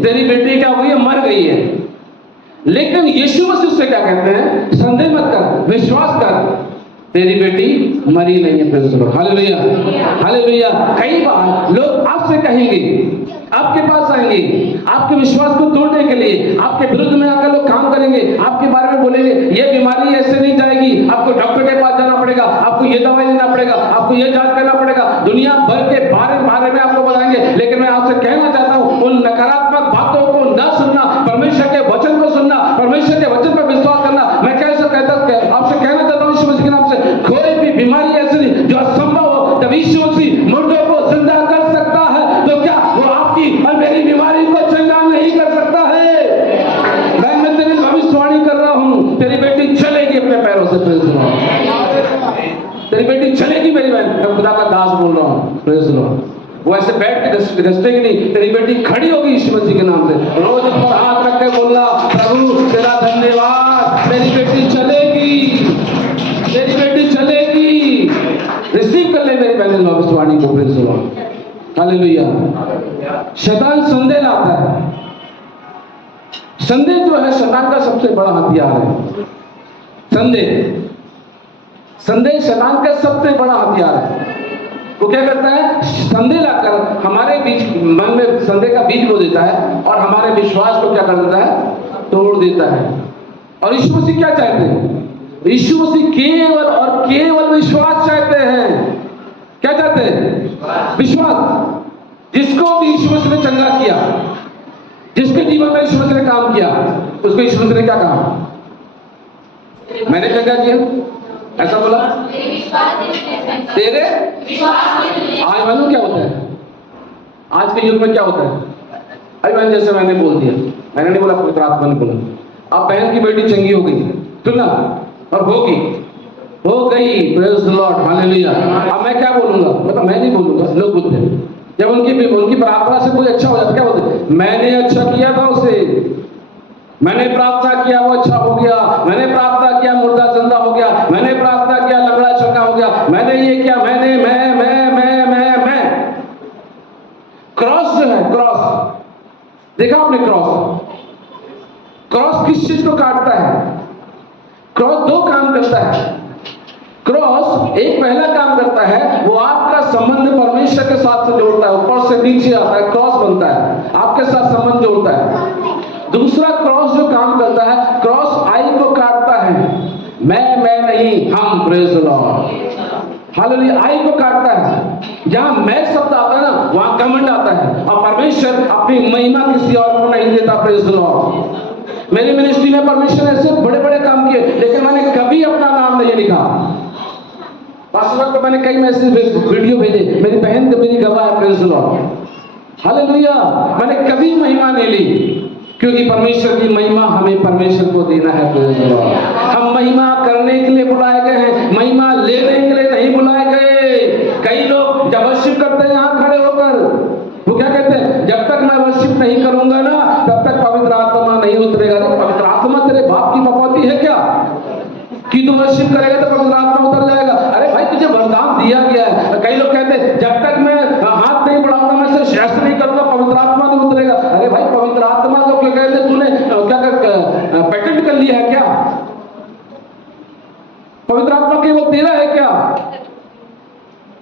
तेरी बेटी क्या हुई है, मर गई है। लेकिन यीशु मसीह से क्या कहते हैं, संदेह मत कर, विश्वास कर, तेरी बेटी मरी नहीं है। Praise the Lord, hallelujah, hallelujah. कई बार लोग आपसे कहेंगे, आपके पास आएंगे, आपके विश्वास को तोड़ने के लिए, आपके विरुद्ध में आकर लोग काम करेंगे, आपके बारे में बोलेंगे ये बीमारी ऐसे नहीं जाएगी, आपको डॉक्टर के पास जाना पड़ेगा, आपको ये दवाई लेना पड़ेगा, आपको ये जांच करना पड़ेगा, दुनिया भर के बारे में आपको बताएंगे। लेकिन मैं आपसे कहना चाहता हूं, उन नकारात्मक बातों को न सुनना, परमेश्वर के वचन को सुनना, परमेश्वर के वचन पर विश्वास करना। मैं कैसे आपसे कहना चाहता हूं यीशु मसीह के नाम से, कोई भी बीमारी ऐसी नहीं जो असंभव हो। जब यीशु मसीह मुर्दों को जिंदा कर सकता है तो क्या वो आपकी और मेरी बीमारी को चंगा नहीं कर सकता है? मैं तेरी भविष्यवाणी कर रहा हूं, तेरी बेटी चलेगी अपने पैरों से। प्रेज़ द लॉर्ड, तेरी बेटी चलेगी मेरी बहन। मैं खुदा का दास बोल रहा हूं। प्रेज़ द लॉर्ड, वो ऐसे बैठ के घसटेगी नहीं, तेरी बेटी खड़ी होगी यीशु मसीह के नाम से। रोज उस पर हाथ रख के बोलना, प्रभु तेरा धन्यवाद, मेरी बेटी चलेगी, तेरी बेटी चलेगी। रिसीव कर ले मेरी बहन भविष्यवाणी को। Praise the Lord, hallelujah. शैतान संदेह लाता है। संदेह जो है शैतान का सबसे बड़ा हथियार है। संदेह शैतान का सबसे बड़ा हथियार है। वो क्या करता है, संदेह लाकर हमारे बीच मन में संदेह का बीज बो देता है और हमारे विश्वास को क्या कर देता है, तोड़ देता है। और यीशु मसीह क्या चाहते हैं? यीशु मसीह केवल और केवल विश्वास चाहते हैं। क्या चाहते हैं? विश्वास। जिसको भी यीशु मसीह ने चंगा किया, जिसके जीवन में यीशु मसीह ने काम किया, उसको यीशु मसीह ने क्या कहा? मैंने चंगा किया, ऐसा बोला। तेरे आज मालूम क्या होता है, आज के युग में क्या होता है? अरे मैंने जैसे मैंने बोल दिया, मैंने नहीं बोला, पवित्र आत्मा ने बोला। अब बहन की बेटी चंगी हो गई, सुना, और होगी, हो गई। Praise the Lord, hallelujah. अब मैं क्या बोलूंगा? मतलब मैं नहीं बोलूंगा, लोग बोलते हैं। जब उनकी प्रार्थना से कोई अच्छा हो जाता, क्या बोलते हैं? मैंने अच्छा किया था उसे, मैंने प्रार्थना किया वो अच्छा हो गया, मैंने प्रार्थना किया मुर्दा जिंदा हो गया, मैंने प्रार्थना किया लंगड़ा चंगा हो गया, मैंने ये किया, मैंने मैं। क्रॉस जो है, क्रॉस देखा आपने? क्रॉस किस चीज को काटता है? क्रॉस दो काम करता है। क्रॉस एक पहला काम करता है, वो आपका संबंध परमेश्वर के साथ से जोड़ता है, ऊपर से नीचे आता है, क्रॉस बनता है, आपके साथ संबंध जोड़ता है। दूसरा क्रॉस जो काम करता है, क्रॉस आई को काटता है, मैं नहीं, हम। Praise the Lord, hallelujah. आई को काटता है। जहां मैं शब्द आता है ना, वहां घमंड आता है, और परमेश्वर अपनी महिमा किसी और को नहीं देता। Praise the Lord. मेरी मिनिस्ट्री में परमेश्वर ने ऐसे बड़े बड़े काम किए, लेकिन मैंने कभी अपना नाम नहीं लिखा। पास वक्त मैंने कई मैसेज वीडियो भेजे, मेरी बहन तो मेरी गवाह है। Praise the Lord, hallelujah. मैंने कभी महिमा नहीं ली, क्योंकि परमेश्वर की महिमा हमें परमेश्वर को देना है। Praise the Lord. हम महिमा करने के लिए बुलाए गए हैं, महिमा लेने के लिए नहीं बुलाए गए। कई लोग जब वर्शिप करते हैं यहाँ खड़े होकर, वो क्या कहते हैं? जब तक मैं वर्शिप नहीं करूंगा ना, तब तक पवित्र आत्मा नहीं उतरेगा। पवित्र आत्मा तेरे बाप की बपौती है क्या कि तू वर्शिप करेगा तो पवित्र आत्मा उतर जाएगा? अरे भाई, तुझे वरदान दिया गया है। कई लोग कहते हैं जब तक मैं हाथ नहीं बढ़ाऊंगा, मैं से शास्त्र नहीं करूंगा, पवित्र आत्मा नहीं उतरेगा। अरे भाई, पवित्र आत्मा को क्या कहते हैं? तूने क्या पेटेंट कर लिया है क्या? पवित्र आत्मा केवल तेरा है क्या?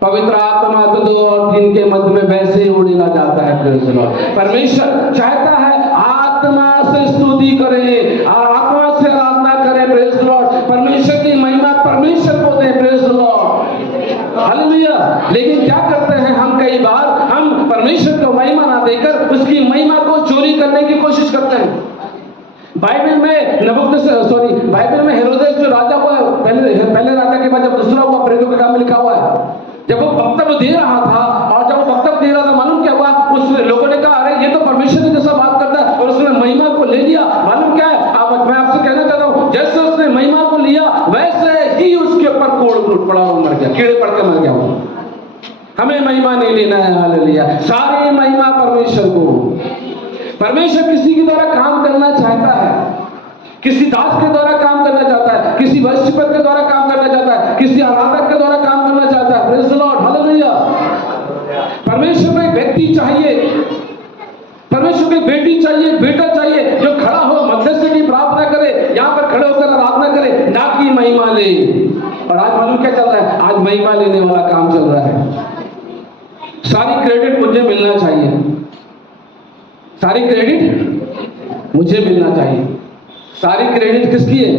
पवित्र आत्मा तो 2 और 3 के मध्य में वैसे ही उड़ेला जाता है। Praise the Lord. परमेश्वर चाहता है आत्मा से स्तुति करें, आत्मा से आराधना करें। Praise the Lord. परमेश्वर की महिमा परमेश्वर को दें। Praise the Lord, hallelujah. लेकिन क्या करते हैं हम? कई बार हम परमेश्वर को महिमा ना देकर उसकी महिमा को चोरी करने की कोशिश करते हैं। बाइबल में हेरोदेस जो राजा हुआ, पहले राजा के बाद जब दूसरा हुआ, प्रेरितों के काम में लिखा हुआ है, जब वो वक्तव्य दे रहा था, और जब वो वक्तव्य दे रहा था, मालूम क्या हुआ? उस लोगों ने कहा, अरे ये तो परमेश्वर के जैसा बात करता है, और उसने महिमा को ले लिया। मालूम क्या है? मैं आपसे कहना चाहता हूँ, जैसे उसने महिमा को लिया, वैसे ही उसके ऊपर कोड़ टूट पड़ा और मर गया, कीड़े पड़ के मर गया वो। हमें महिमा नहीं लेना है, हालेलुया। सारी महिमा परमेश्वर को, परमेश्वर किसी के द्वारा काम करना चाहता है, किसी दास के द्वारा काम करना चाहता है, किसी वर्शिपर के द्वारा काम करना चाहता है, किसी आराधक के द्वारा काम करना चाहता है। Praise the Lord, hallelujah. परमेश्वर को एक व्यक्ति चाहिए, परमेश्वर को एक बेटी चाहिए, बेटा चाहिए, जो खड़ा हो मध्यस्थ की प्रार्थना करे, यहाँ पर खड़े होकर आराधना करे, ना कि महिमा ले। और आज मालूम क्या चल रहा है? आज महिमा लेने वाला काम चल रहा है। सारी क्रेडिट मुझे मिलना चाहिए, सारी क्रेडिट मुझे मिलना चाहिए। सारी क्रेडिट किसकी है?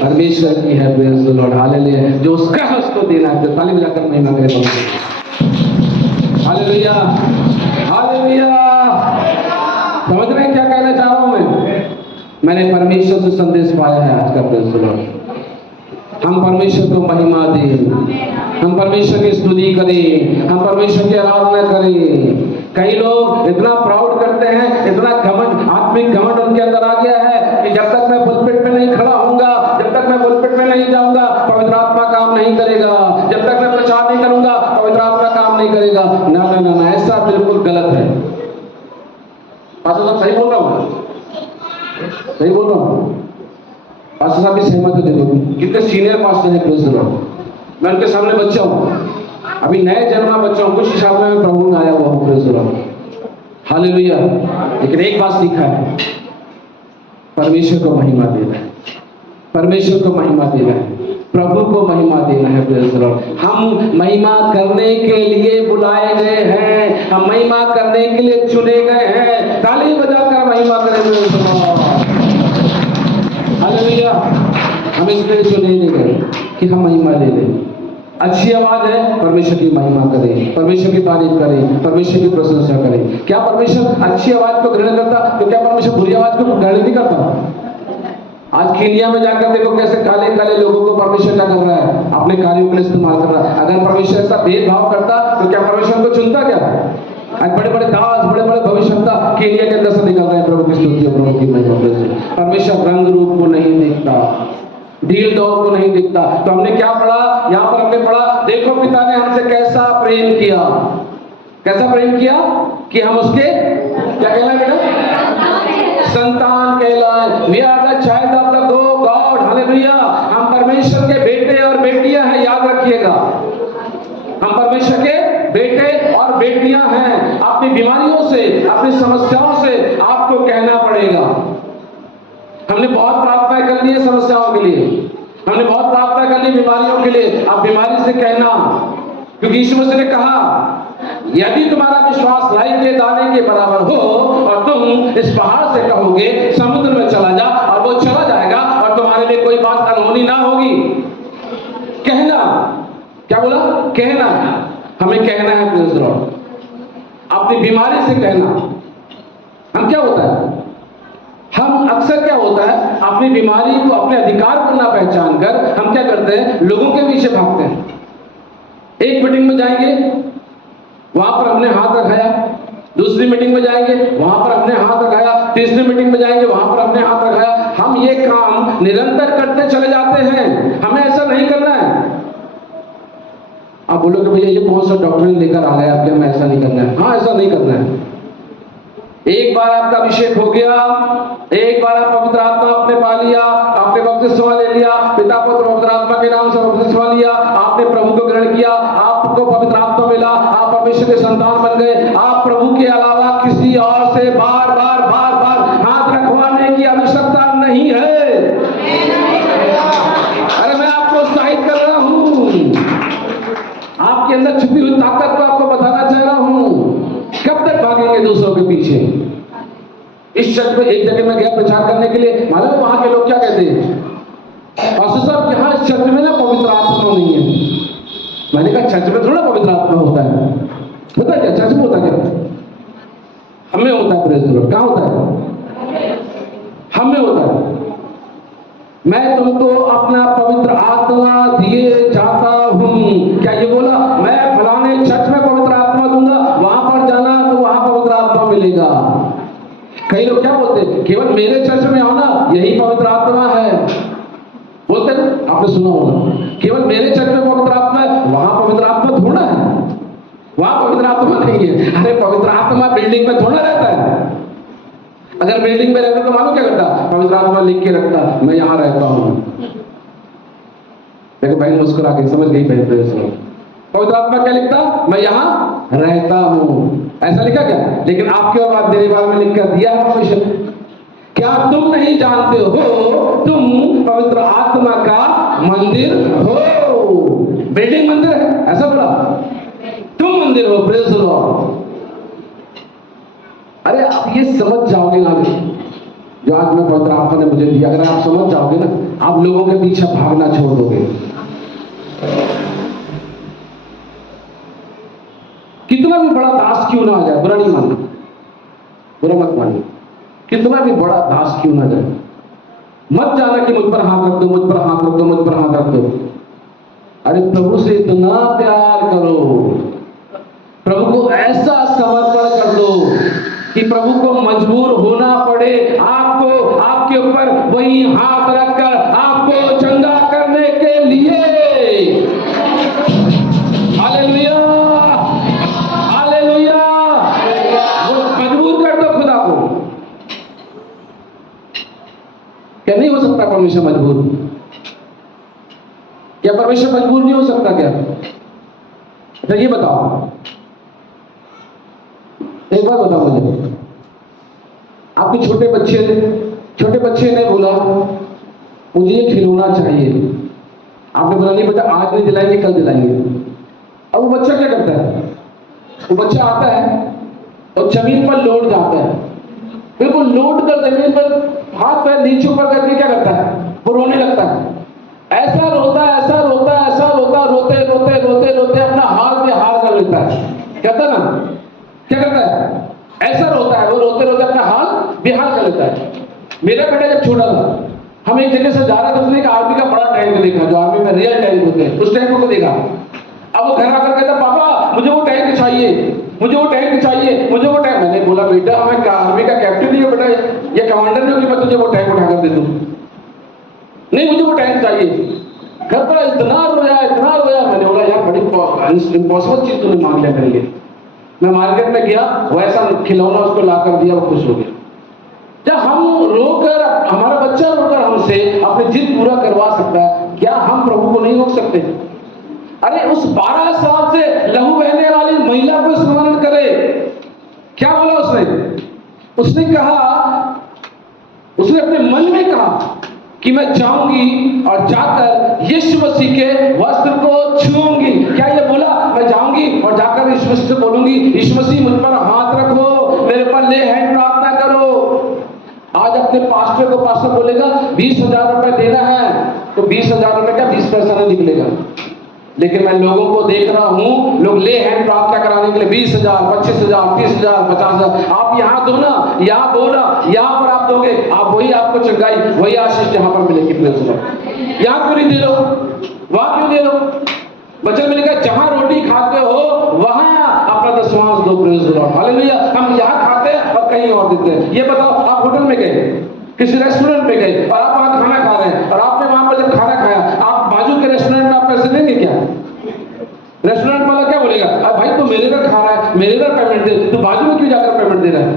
परमेश्वर की है। Praise the Lord, hallelujah. जो उसका है उसको देना है। ताली बजाकर महिमा करें परमेश्वर। Hallelujah, hallelujah. समझ रहे हैं क्या कहना चाह रहा हूं मैं? मैंने परमेश्वर से संदेश पाया है आज का। Praise the Lord. हम परमेश्वर को महिमा दें, हम परमेश्वर की स्तुति करें, हम परमेश्वर की आराधना करें। कई लोग इतना प्राउड करते हैं, इतना घमंड, आत्मिक घमंड उनके अंदर आ गया है कि जब तक मैं पुलपिट में नहीं खड़ा होऊंगा, जब तक मैं पुलपिट में नहीं जाऊंगा, पवित्र आत्मा काम नहीं करेगा। जब तक मैं प्रचार नहीं करूंगा, पवित्र आत्मा काम नहीं करेगा। ना ना ना ना, ऐसा बिल्कुल गलत है। पास्टर साहब सही बोल रहा हूँ? सही बोल रहा हूँ? पास्टर साहब भी सहमत है। देखो कितने सीनियर पास्टर हैं। Praise the Lord. मैं उनके सामने बच्चा हूँ, अभी नए जन्मा बच्चा हूँ, कुछ हिसाब में मैं प्रभु में आया हुआ हूँ। Praise the Lord, hallelujah. लेकिन एक बात सीखा है, परमेश्वर को महिमा देना है, परमेश्वर को महिमा देना है, प्रभु को महिमा देना है। Praise the Lord. हम महिमा करने के लिए बुलाए गए हैं, हम महिमा करने के लिए चुने गए हैं। ताली बजाकर महिमा करें। Praise the Lord, hallelujah. हम इसलिए चुने नहीं गए कि हम महिमा ले लें। अच्छी आवाज है, परमेश्वर की महिमा करें, परमेश्वर की तारीफ करें, परमेश्वर की प्रशंसा करें। क्या परमेश्वर अच्छी आवाज को ग्रहण करता? तो क्या परमेश्वर बुरी आवाज को ग्रहण नहीं करता? आज केनिया में जाकर देखो कैसे काले काले लोगों को परमेश्वर क्या कर रहा है? अपने कार्यों के लिए इस्तेमाल कर रहा है। अगर परमेश्वर ऐसा भेदभाव करता तो क्या परमेश्वर को चुनता? क्या आज बड़े बड़े दास, बड़े बड़े भविष्यवक्ता केनिया के अंदर से निकल रहे हैं। प्रभु की स्तुति, प्रभु की महिमा। परमेश्वर रंग रूप को नहीं देखता, ढील डौल को नहीं दिखता। तो हमने क्या पढ़ा? यहाँ पर हमने पढ़ा, देखो पिता ने हमसे कैसा प्रेम किया। कैसा प्रेम किया? कि हम उसके क्या कहलाए बेटा? संतान कहलाए। We are the child of the God, hallelujah. हम परमेश्वर के बेटे और बेटियां हैं, याद रखिएगा। हम परमेश्वर के बेटे और बेटियां हैं। अपनी बीमारियों से, अपनी समस्याओं से आपको कहना पड़ेगा। हमने बहुत प्रार्थना कर ली है समस्याओं के लिए, हमने बहुत प्रार्थना कर ली बीमारियों के लिए। आप बीमारी से कहना, क्योंकि यीशु मसीह ने कहा यदि तुम्हारा विश्वास राई के दाने के बराबर हो और तुम इस पहाड़ से कहोगे समुद्र में चला जा, और वो चला जाएगा, और तुम्हारे लिए कोई बात अनहोनी ना होगी। कहना, क्या बोला? कहना। हमें कहना है। Praise the Lord. अपनी बीमारी से कहना। हम क्या होता है, हम अक्सर क्या होता है, अपनी बीमारी को, अपने अधिकार को ना पहचान कर हम क्या करते हैं? लोगों के पीछे भागते हैं। एक मीटिंग में जाएंगे, वहां पर हमने हाथ रखाया, दूसरी मीटिंग में जाएंगे, वहां पर हमने हाथ रखाया, तीसरी मीटिंग में जाएंगे, वहां पर हमने हाथ रखाया। हम ये काम निरंतर करते चले जाते हैं। हमें ऐसा नहीं करना है। आप बोलोगे भैया ये कौन सा डॉक्ट्रिन लेकर आ गए आपके? हमें ऐसा नहीं करना है। हाँ, ऐसा नहीं करना है। एक बार आपका अभिषेक हो गया, एक बार आप पवित्र आत्मा आपने पा लिया, आपने बपतिस्मा ले लिया, पिता पुत्र पवित्र आत्मा के नाम से बपतिस्मा लिया, आपने प्रभु को ग्रहण किया, आपको पवित्र आत्मा मिला, आप परमेश्वर के संतान बन गए। आप प्रभु के अलावा किसी और से बार बार बार बार हाथ रखवाने की आवश्यकता नहीं है। अरे मैं आपको उत्साहित कर रहा हूँ, आपके अंदर छुपी हुई ताकत को आपको बताना चाह रहा हूँ। कब तक भागेंगे दूसरों के पीछे? इस चर्च में एक जगह में गया प्रचार करने के लिए, मालूम है वहां के लोग क्या कहते हैं? और साहब यहाँ इस चर्च में ना पवित्र आत्मा नहीं है। मैंने कहा चर्च में थोड़ा पवित्र आत्मा होता है। होता है क्या? चर्च में होता क्या? हमें होता है। Praise the Lord. कहाँ होता है? हमें होता है। मैं तुमको अपना पवित्र आत्मा दिए जाता हूँ। क्या ये बोला? मैं फलाने चर्च में पवित्र आत्मा दूंगा, वहां पर जाना तो वहां पवित्र आत्मा मिलेगा। कई लोग क्या बोलते हैं? केवल मेरे चर्च में आओ ना, यही पवित्र आत्मा है। बोलते हैं, आपने सुना होगा, केवल मेरे चर्च में पवित्र आत्मा है, वहां पवित्र आत्मा थोड़ा है, वहां पवित्र आत्मा नहीं है। अरे पवित्र आत्मा बिल्डिंग में थोड़ा रहता है, अगर बिल्डिंग में रहता तो मालूम क्या करता, पवित्र आत्मा लिख के रखता मैं यहाँ रहता हूँ। लेकिन बहन मुस्कुरा के समझ गई बहन, पवित्र आत्मा क्या लिखता, मैं यहाँ रहता हूँ, ऐसा लिखा क्या? लेकिन आपके और आप मेरे बारे में लिख कर दिया है परमेश्वर। क्या तुम नहीं जानते हो तुम पवित्र आत्मा का मंदिर हो? बिल्डिंग मंदिर है ऐसा बोला, तुम मंदिर हो। Praise the Lord. अरे आप ये समझ जाओगे ना, जो आज में पवित्र आत्मा ने मुझे दिया, अगर आप समझ जाओगे ना, आप लोगों के पीछे भागना छोड़ दोगे। कितना भी बड़ा दास क्यों ना आ जाए, बुरा नहीं मानना, बुरा मत मानिए, कितना भी बड़ा दास क्यों ना जाए, मत जाना कि मुझ पर हाथ रख दो, मुझ पर हाथ रख दो, मुझ पर हाथ रख दो। अरे प्रभु से इतना प्यार करो, प्रभु को ऐसा समर्पण कर दो कि प्रभु को मजबूर होना पड़े आपको आपके ऊपर वही हाथ रखकर आपको चंगा करने के लिए। Hallelujah, hallelujah. मजबूर कर दो खुदा को। क्या नहीं हो सकता परमेश्वर मजबूर? क्या परमेश्वर मजबूर नहीं हो सकता क्या? अच्छा ये बताओ, एक बार बताओ मुझे, आपके छोटे बच्चे ने बोला मुझे ये खिलौना चाहिए, आपने बोला नहीं बेटा आज नहीं दिलाएंगे कल दिलाएंगे। अब वो बच्चा क्या करता है? वो बच्चा आता है और जमीन पर लौट जाता है, बिल्कुल लौट कर जमीन पर हाथ पैर नीचे ऊपर करके क्या करता है? वो रोने लगता है। ऐसा रोता ऐसा रोता ऐसा रोता, रोते रोते रोते रोते अपना हाल पे हाल कर लेता है। कहता ना क्या करता है? ऐसा रोता है, वो रोते रोते अपना हाल बेहाल कर लेता है। मेरा बेटा जब छोटा था, हम एक जगह से जा रहे थे, उसने एक आर्मी का बड़ा टैंक देखा, जो आर्मी में रियल टैंक होते हैं, उस टैंक को देखा। अब वो घर आकर कहता पापा मुझे वो टैंक चाहिए, मुझे वो टैंक चाहिए, मुझे वो टैंक। मैंने बोला बेटा मैं आर्मी का कैप्टन नहीं हूँ बेटा, ये कमांडर नहीं हो कि मैं तुझे वो टैंक उठाकर दे दूँ। नहीं मुझे वो टैंक चाहिए। घर पर इतना रोया। मैंने बोला यार बड़ी इम्पॉसिबल चीज तूने मांग लिया करेंगे। मैं मार्केट में गया, वैसा खिलौना उसको ला कर दिया, वो खुश हो गया। जब हम रोकर, हमारा बच्चा रोकर हमसे अपनी जिद पूरा करवा सकता है, क्या हम प्रभु को नहीं रोक सकते? अरे उस 12 साल से लहू बहने वाली महिला को स्मरण करे, क्या बोला उसने कहा, उसने अपने मन में कहा कि मैं जाऊंगी और जाकर यीशु मसीह के वस्त्र को छूऊंगी। क्या ये बोला? मैं जाऊंगी और जाकर यीशु मसीह से बोलूंगी यीशु मसीह मुझ पर हाथ रखो, मेरे पर ले हैंड प्रार्थना करो। आज अपने पास्टर को पास्टर बोलेगा 20,000 रुपए देना है, तो 20,000 रुपए का 20 पैसा नहीं निकलेगा। लेकिन मैं लोगों को देख रहा हूं, लोग ले हैंड प्रार्थना कराने के लिए 20,000, 25,000, 30,000, 50,000। आप यहाँ दो ना, यहाँ दो ना, यहाँ पर आप दोगे, आप वही आपको चंगाई, वही आशीष जहां पर मिलेगी। यहाँ क्यों नहीं दे लो, वहां क्यों दे लो? वचन में लिखा जहां रोटी खाते हो वहां अपना दशमांश दो। Praise the Lord, hallelujah. हम यहाँ खाते हैं और कहीं और देते हैं। ये बताओ, आप होटल में गए, किसी रेस्टोरेंट में गए और आप वहां खाना खा रहे हैं, और आपने वहां पर जब खाना खाया, आप बाजू के रेस्टोरेंट में आप पैसे देंगे क्या? रेस्टोरेंट वाला क्या बोलेगा? भाई तू मेरे घर खा रहा है, मेरे घर पेमेंट दे, तू बाजू में क्यों जाकर पेमेंट दे रहा है?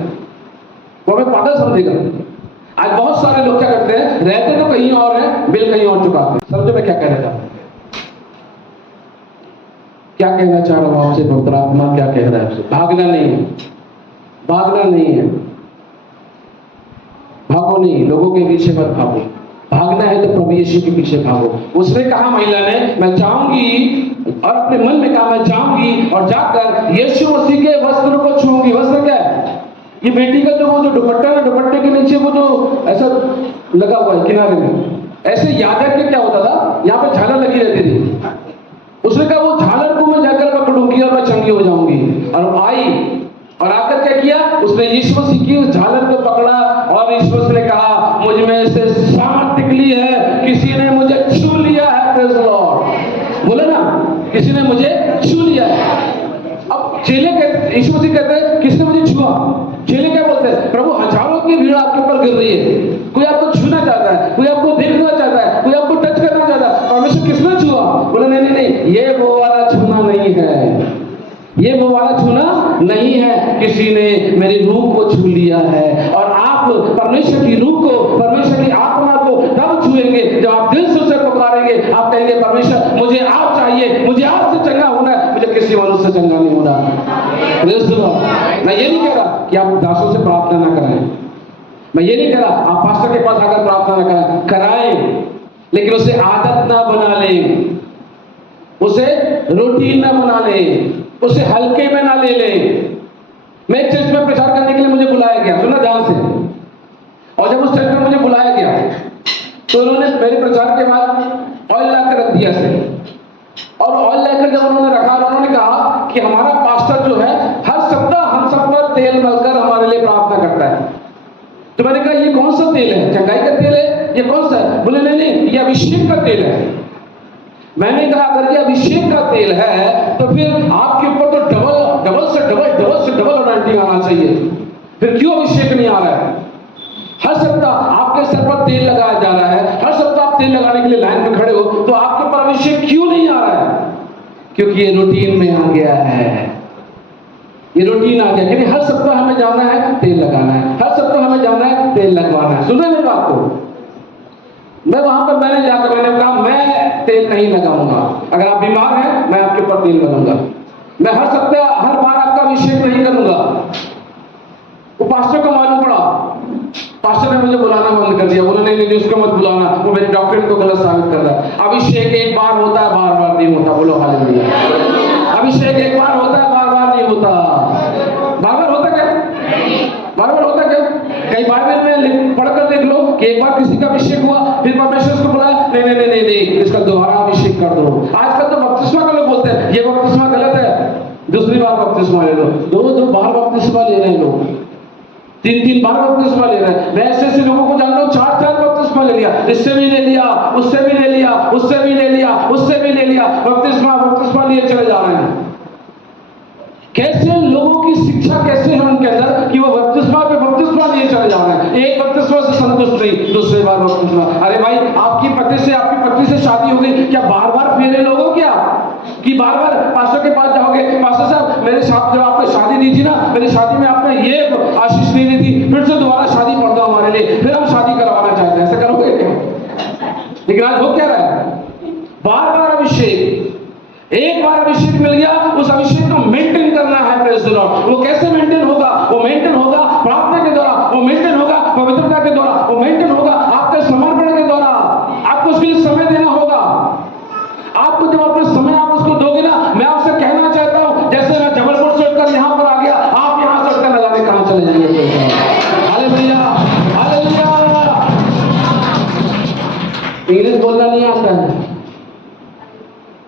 वो हमें पागल समझेगा। आज बहुत सारे लोग क्या करते हैं, रहते तो कहीं और है, बिल कहीं और चुकाते हैं। समझो मैं क्या कह रहा था, क्या कहना चाह रहा हूं आपसे? पवित्र आत्मा क्या कह रहा है आपसे? भागना नहीं है, भागना नहीं है, भागो नहीं, लोगों के पीछे मत भागो। भागना है तो प्रभु यीशु के पीछे भागो। उसने कहा, महिला ने, मैं जाऊंगी, और अपने मन में कहा मैं जाऊंगी और जाकर यीशु मसीह के वस्त्र को छूऊंगी। वस्त्र क्या है? ये बेटी का जो दुपट्टा है, दुपट्टे के नीचे वो जो ऐसा लगा हुआ है किनारे में, ऐसे यादव के क्या होता था, यहाँ पे झालर लगी रहती थी। उसने कहा वो झालर को मैं जाकर पकड़ूंगी और मैं चंगी हो जाऊंगी। और आई और आकर क्या किया, उसने यीशु मसीह की उस झालर को पकड़ा और यीशु मसीह ने कहा मुझ में से सांस निकली है, किसी ने मुझे छू लिया है। प्रेज़ द लॉर्ड, बोले ना, किसी ने मुझे छू लिया है। अब चेले कहते, यीशु मसीह कहते हैं किसने मुझे छुआ? चेले क्या बोलते हैं? प्रभु हजारों की भीड़ आपके ऊपर गिर रही है, कोई आपको छूना चाहता है, कोई आपको देखना चाहता है, कोई आपको टच करना चाहता है, परमेश्वर किसने छुआ? बोले नहीं नहीं नहीं, ये वो वाला छूना नहीं है, ये वो वाला छूना नहीं है, किसी ने मेरी रूह को छू लिया है। और आप आप परमेश्वर की रूह को, परमेश्वर की आत्मा को तब छुएंगे जब आप दिल से उसे पुकारेंगे। आप कहेंगे परमेश्वर मुझे आप चाहिए, मुझे आपसे चंगा होना है, मुझे किसी मनुष्य से चंगा नहीं होना। मैं ये नहीं कह रहा कि आप दासों से प्रार्थना ना करें, मैं ये नहीं कह रहा आप पास्टर के पास आकर प्रार्थना ना कराएं, लेकिन उसे आदत ना बना लें, उसे रूटीन ना बना लें, उसे हल्के में ना ले लें। मैं एक चर्च में प्रचार करने के लिए मुझे बुलाया गया, सुना ध्यान से, और जब उस चर्च में मुझे बुलाया गया तो उन्होंने मेरे प्रचार के बाद ऑयल लाकर रख दिया से, और ऑयल लाकर जब उन्होंने रखा, उन्होंने कहा कि हमारा पास्टर जो है हर सप्ताह हम सब पर तेल मलकर हमारे लिए प्रार्थना करता है। तो मैंने कहा ये कौन सा तेल है? चंगाई का तेल है? ये कौन सा है? बोले नहीं, ये अभिषेक का तेल है। मैंने कहा अगर ये अभिषेक का तेल है तो फिर आपके ऊपर तो डबल से डबल अनाइंटिंग आना चाहिए, फिर क्यों अभिषेक नहीं आ रहा है? हर सप्ताह आपके सर पर तेल लगाया जा रहा है, हर सप्ताह आप तेल लगाने के लिए लाइन में खड़े हो, तो आपके ऊपर अभिषेक क्यों नहीं आ रहा है? क्योंकि ये रूटीन में आ गया है, ये रूटीन आ गया। क्योंकि हर सप्ताह हमें जाना है तेल लगाना है, हर सप्ताह हमें जाना है तेल लगवाना है। सुन रहे मेरी बात को? मैं वहां पर मैंने जाकर मैंने कहा मैं तेल नहीं लगाऊंगा, अगर आप बीमार हैं मैं आपके ऊपर तेल लगाऊंगा, मैं हर सप्ताह हर बार आपका अभिषेक नहीं करूंगा। वो पास्टर को मालूम पड़ा, पास्टर ने मुझे बुलाना बंद कर दिया, बोला नहीं उसको मत बुलाना, वो मेरे डॉक्टर को गलत साबित कर रहा है। अभिषेक एक बार होता है, बार बार नहीं होता। बोलो हालेलुया। अभिषेक एक बार होता है, बार बार नहीं होता। बार बार होता क्या? बार बार होता क्या? कई बाइबल में पढ़कर देख लो कि एक बार किसी का अभिषेक हुआ, फिर परमेश्वर उसको बुलाया, नहीं, इसका दोबारा अभिषेक कर दो। आजकल तो बपतिस्मा का लोग बोलते हैं ये बपतिस्मा गलत है, दूसरी बार बपतिस्मा ले लो। दो बार बपतिस्मा ले रहे हैं लोग, 3 बार बपतिस्मा ले रहे हैं। मैं ऐसे लोगों को जानता हूँ 4 बपतिस्मा ले लिया, इससे भी ले लिया, उससे भी ले लिया, उससे भी ले लिया, उससे भी ले लिया, बपतिस्मा लिए चले जा रहे हैं। कैसे लोगों की शिक्षा कैसे है उनके अंदर कि वो बपतिस्मा लिए चले जा रहे हैं। एक बपतिस्मा से संतुष्ट नहीं, दूसरे बार बपतिस्मा। अरे भाई आपकी पति से शादी हो गई, क्या बार बार फेरे लोगो क्या? कि बार बार पास्टर के पास जाओगे, पास्टर साहब मेरे साथ जब आपने शादी दी थी ना, मेरी शादी में आपने ये आशीष नहीं दी थी, फिर से दोबारा शादी पड़ दो हमारे लिए, फिर हम शादी करवाना चाहते हैं, ऐसा करोगे क्या? लेकिन आज हो क्या रहा है? बार बार अभिषेक, एक बार अभिषेक मिल गया, उस अभिषेक को मेंटेन करना है। Praise the Lord. वो कैसे मेंटेन होगा? वो मेंटेन होगा प्रार्थना के द्वारा, वो मेंटेन होगा पवित्रता के द्वारा, वो मेंटेन होगा आपके समर्पण के द्वारा। आपको उसके लिए समय देना होगा। आपको जब अपना समय आप उसको दोगे ना, मैं आपसे कहना चाहता हूं, जैसे मैं जबलपुर से उठकर यहां पर आ गया, आप यहां से उठकर न जाने कहां चले जाएंगे। Hallelujah, hallelujah. इंग्लिश बोलना नहीं आता है,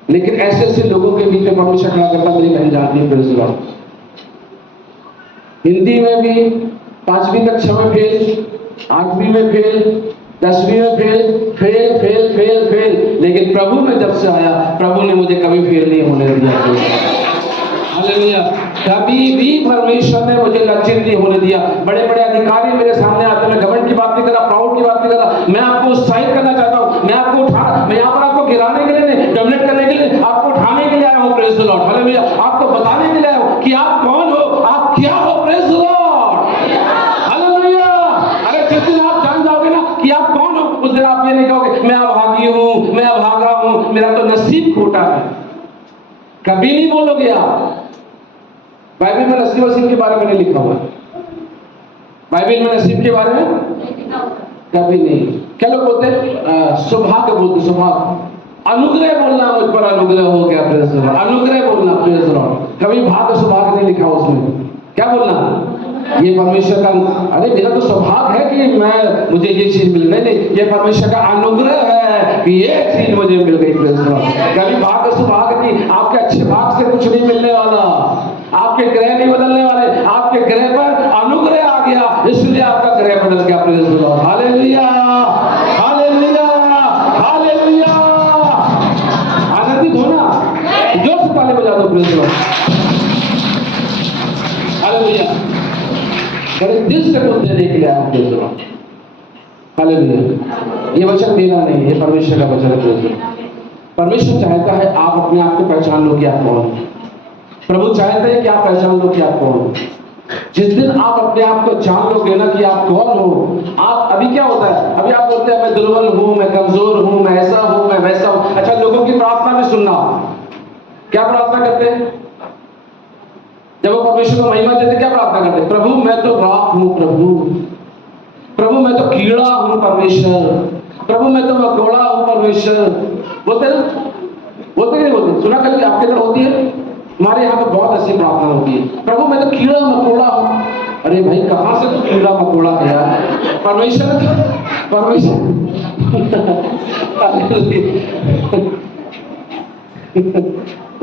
लेकिन ऐसे लोगों के बीच में परमेश्वर खड़ा करता मेरी बहन जानती है। Praise the Lord. हिंदी में भी 5वीं कक्षा में फेल, 8वीं में फेल, 10वीं में फेल, लेकिन प्रभु में जब से आया, प्रभु ने मुझे कभी फेल नहीं होने दिया। हालेलुया। कभी भी परमेश्वर ने मुझे लज्जित नहीं होने दिया। बड़े बड़े अधिकारी मेरे सामने आते, मैं घमंड की बात नहीं कर रहा, प्राउड की बात नहीं कर रहा, मैं आपको उत्साहित करना चाहता हूं, मैं आपको मैं यहाँ पर आपको गिराने के लिए नहीं, डोमिनेट करने के लिए, आपको उठाने के लिए आया हूँ। Praise the Lord. हालेलुया। आपको बताने के लिए आया हूँ कि आप कौन हो, आप क्या हो। Praise the Lord. हालेलुया। अरे जिस दिन आप जान जाओगे ना कि आप कौन हो, उस दिन आप ये नहीं कहोगे मैं अभागी हूँ, मैं अभागा हूँ, मेरा तो नसीब खोटा है, कभी नहीं बोलोगे आप। बाइबल में नसीब वसीब के बारे में नहीं लिखा हुआ, बाइबल में नसीब के बारे में कभी नहीं। क्या लोग बोलते हैं सौभाग्य बोलते, सौभाग्य, अनुग्रह बोलना मुझ पर अनुग्रह हो गया। Praise the Lord. अनुग्रह बोलना। Praise the Lord. कभी भाग्य सौभाग्य नहीं लिखा उसमें। क्या बोलना? ये परमेश्वर का, अरे मेरा तो सौभाग्य है कि मुझे ये चीज मिल नहीं, ये परमेश्वर का अनुग्रह है कि ये चीज मुझे मिल गई। Praise the Lord. कभी भाग्य सौभाग्य की, आपके अच्छे भाग से कुछ नहीं मिलने वाला, आपके ग्रह नहीं बदलने वाले, आपके ग्रह पर अनुग्रह आ गया, इसलिए आपका ग्रह बदल गया। Praise the Lord. Hallelujah, hallelujah, hallelujah. आनंदित हो ना? जोर से ताली बजा दो। Praise the Lord. हालेलुया। बड़े दिल से कुछ देने के लिए आया। Praise the Lord. हालेलुया। ये वचन मेरा नहीं, ये परमेश्वर का वचन है। Praise the Lord. परमेश्वर चाहता है आप अपने आप को पहचान लो कि आप कौन। प्रभु चाहते हैं कि आप पहचान लो कि आप कौन। जिस दिन आप अपने आप को जान लोगे ना कि आप कौन हो, आप अभी क्या होता है, अभी आप बोलते हैं मैं दुर्बल हूं, मैं कमजोर हूं, मैं ऐसा हूं, मैं वैसा हूं। अच्छा, लोगों की प्रार्थना में सुनना, क्या प्रार्थना करते हैं जब वो परमेश्वर को महिमा देते, क्या प्रार्थना करते? प्रभु मैं तो राख हूं, प्रभु मैं तो कीड़ा हूं परमेश्वर, प्रभु मैं तो मकोड़ा हूं परमेश्वर। बोलते ना, बोलते नहीं बोलते? सुना करके आपके अंदर होती है, हमारे यहाँ पे बहुत ऐसी प्रार्थना होती है, प्रभु मैं तो कीड़ा मकोड़ा हूं। अरे भाई, कहां से तू कीड़ा मकोड़ा है यार? परमेश्वर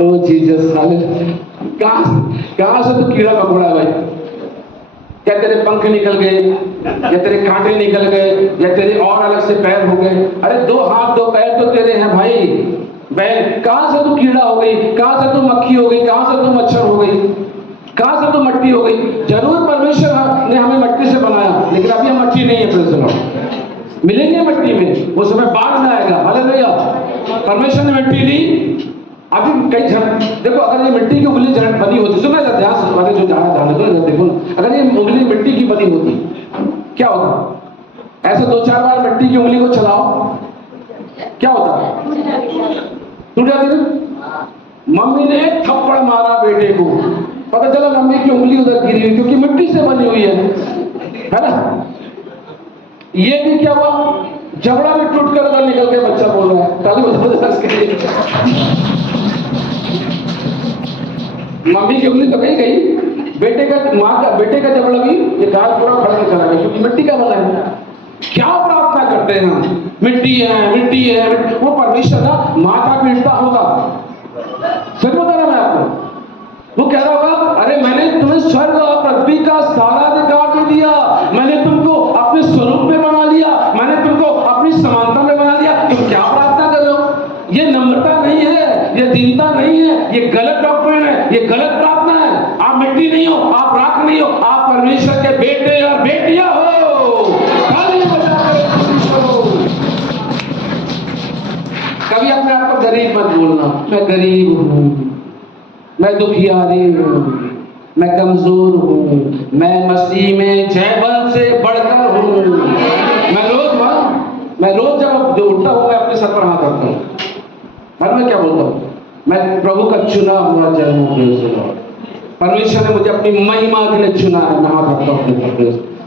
ओ जीसस, कहां से तू कीड़ा मकोड़ा है भाई? क्या तेरे पंख निकल गए, या तेरे कांटे निकल गए, या तेरे और अलग से पैर हो गए? अरे 2 हाथ 2 पैर तो तेरे हैं भाई। बैल, कहां से तू कीड़ा हो गई, कहां से तू मक्खी हो गई, कहां से तू मच्छर हो गई, कहां से तू मट्टी हो गई? जरूर परमेश्वर ने हमें मट्टी से बनाया, लेकिन अभी हम मट्टी नहीं है। प्रेज़, मिलेंगे मट्टी में, वो समय बाद में आएगा। हालेलुया। परमेश्वर ने मिट्टी दी, अभी कई देखो, अगर ये मिट्टी की उंगली बनी होती, सुना जा ध्यान से, जो जाने देखो, अगर ये उंगली मिट्टी की बनी होती क्या होता? ऐसे 2-4 बार मिट्टी की उंगली को चलाओ, क्या होता? टूट जाती ना। मम्मी ने थप्पड़ मारा बेटे को, पता चला मम्मी की उंगली उधर गिरी हुई, क्योंकि मिट्टी से बनी हुई है ना। ये भी क्या हुआ, जबड़ा भी टूट कर उधर निकल के बच्चा बोल रहा है, ताली बजा के लिए। मम्मी की उंगली तो कहीं गई, बेटे का जबड़ा भी ये गाल पूरा फड़ के चला गया, क्योंकि मिट्टी का बना है। क्या प्रार्थना करते हैं हम? मिट्टी है, मिट्टी है। वो परमेश्वर ना माथा पीटता होगा, सच बता रहा मैं आपको। वो कह रहा होगा, अरे मैंने तुम्हें स्वर्ग और पृथ्वी का सारा अधिकार दे दिया, मैंने तुमको अपने स्वरूप में बना लिया, मैंने तुमको अपनी समानता में बना लिया, तुम क्या प्रार्थना कर रहे हो? ये नम्रता नहीं है, ये दीनता नहीं है, ये गलत डॉक्ट्रिन है, ये गलत प्रार्थना है। आप मिट्टी नहीं हो, आप राख नहीं हो, आप परमेश्वर के बेटे और बेटियां हो। कभी अपने आप को गरीब मत बोलना, मैं गरीब हूं, मैं दुखियारी हूं, मैं कमजोर हूं, मैं मसीह में जयवंत से बढ़कर हूं। मैं रोज जब जो उठता हूं, मैं अपने सर पर हाथ रखता हूं। मैं क्या बोलता हूं? मैं प्रभु का चुना हुआ जन हूं। परमेश्वर ने मुझे अपनी महिमा के लिए चुना है। मैं हाथ रखता हूं।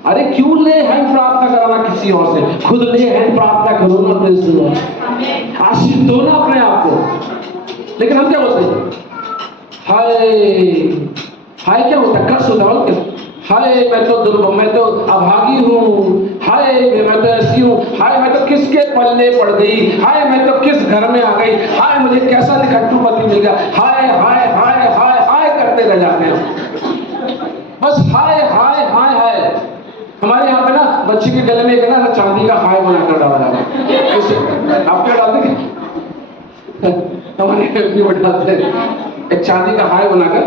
अरे क्यों ले हैंड प्रार्थना कराना किसी और से, खुद ले हैंड प्रार्थना करो ना। प्रेज़, आशीष दो ना अपने आप को। लेकिन हम क्या बोलते हैं? हाय क्या होता है? कर्स होता है। हाय मैं तो दुर्बल, मैं तो अभागी हूँ, हाय मैं तो ऐसी हूँ, हाय मैं तो किसके पल्ले पड़ गई, हाय मैं तो किस घर में आ गई, हाय मुझे कैसा निकट्टू पति मिल गया। हाय हाय हाय हाय हाय करते रह जाते हैं, बस हाय हाय हाय हाय। हमारे यहाँ पे ना बच्चे के गले में एक ना चांदी का हाय बनाकर डाला जाता है। आप क्या डालते हैं? हमारे डालते हैं एक चांदी का हाय बनाकर,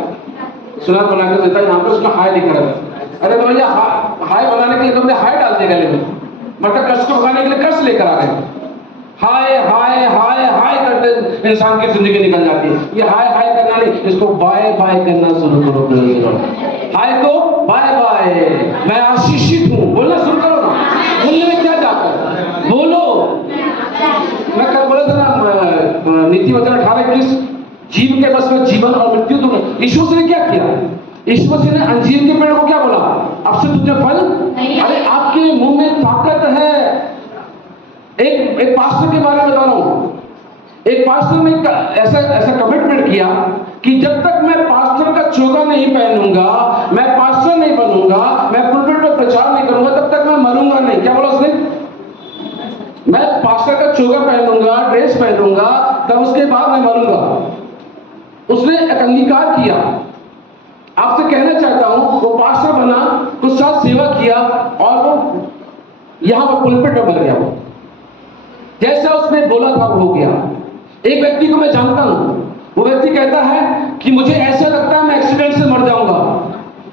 सुना बनाकर देता है, यहाँ पे उसका हाय लिखा रहता है। अरे तो भैया, हाय बनाने के लिए तुमने हाय डाल दिया गले में, मतलब कर्ज को भगाने के लिए कर्ज लेकर आ गए। हाय हाय हाय हाय करते इंसान की जिंदगी निकल जाती है। ये हाय हाय करना नहीं, इसको बाय बाय करना शुरू करो। हाय को बाय बाय, मैं आशीषित हूँ बोलना शुरू करो ना। बोलने में क्या जाता है, बोलो। मैं कल बोला था ना, नीति वचन 18:21, जीव के बस में जीवन और मृत्यु दोनों। यीशु मसीह ने क्या किया? यीशु मसीह ने अंजीर के पेड़ को क्या बोला? अब से तुझे फल, अरे आपके मुंह में ताकत है। एक पास्टर के बारे में बता रहा हूं। एक पास्टर ने ऐसा कमिटमेंट किया कि जब तक मैं पास्टर का चोगा नहीं पहनूंगा, मैं पास्टर नहीं बनूंगा, मैं पुलपिट पर प्रचार नहीं करूंगा, तब तक मैं मरूंगा नहीं। क्या बोला उसने? मैं पास्टर का चोगा पहनूंगा, ड्रेस पहनूंगा, तब उसके बाद मैं मरूंगा। उसने एक अंगीकार किया। आपसे कहना चाहता हूं, वो पास्टर बना, कुछ साल सेवा किया, और वो यहां पर पुलपिट में मर गया। वो जैसा उसने बोला था वो हो गया। एक व्यक्ति को मैं जानता हूं, वो व्यक्ति कहता है कि मुझे ऐसा लगता है मैं एक्सीडेंट से मर जाऊंगा।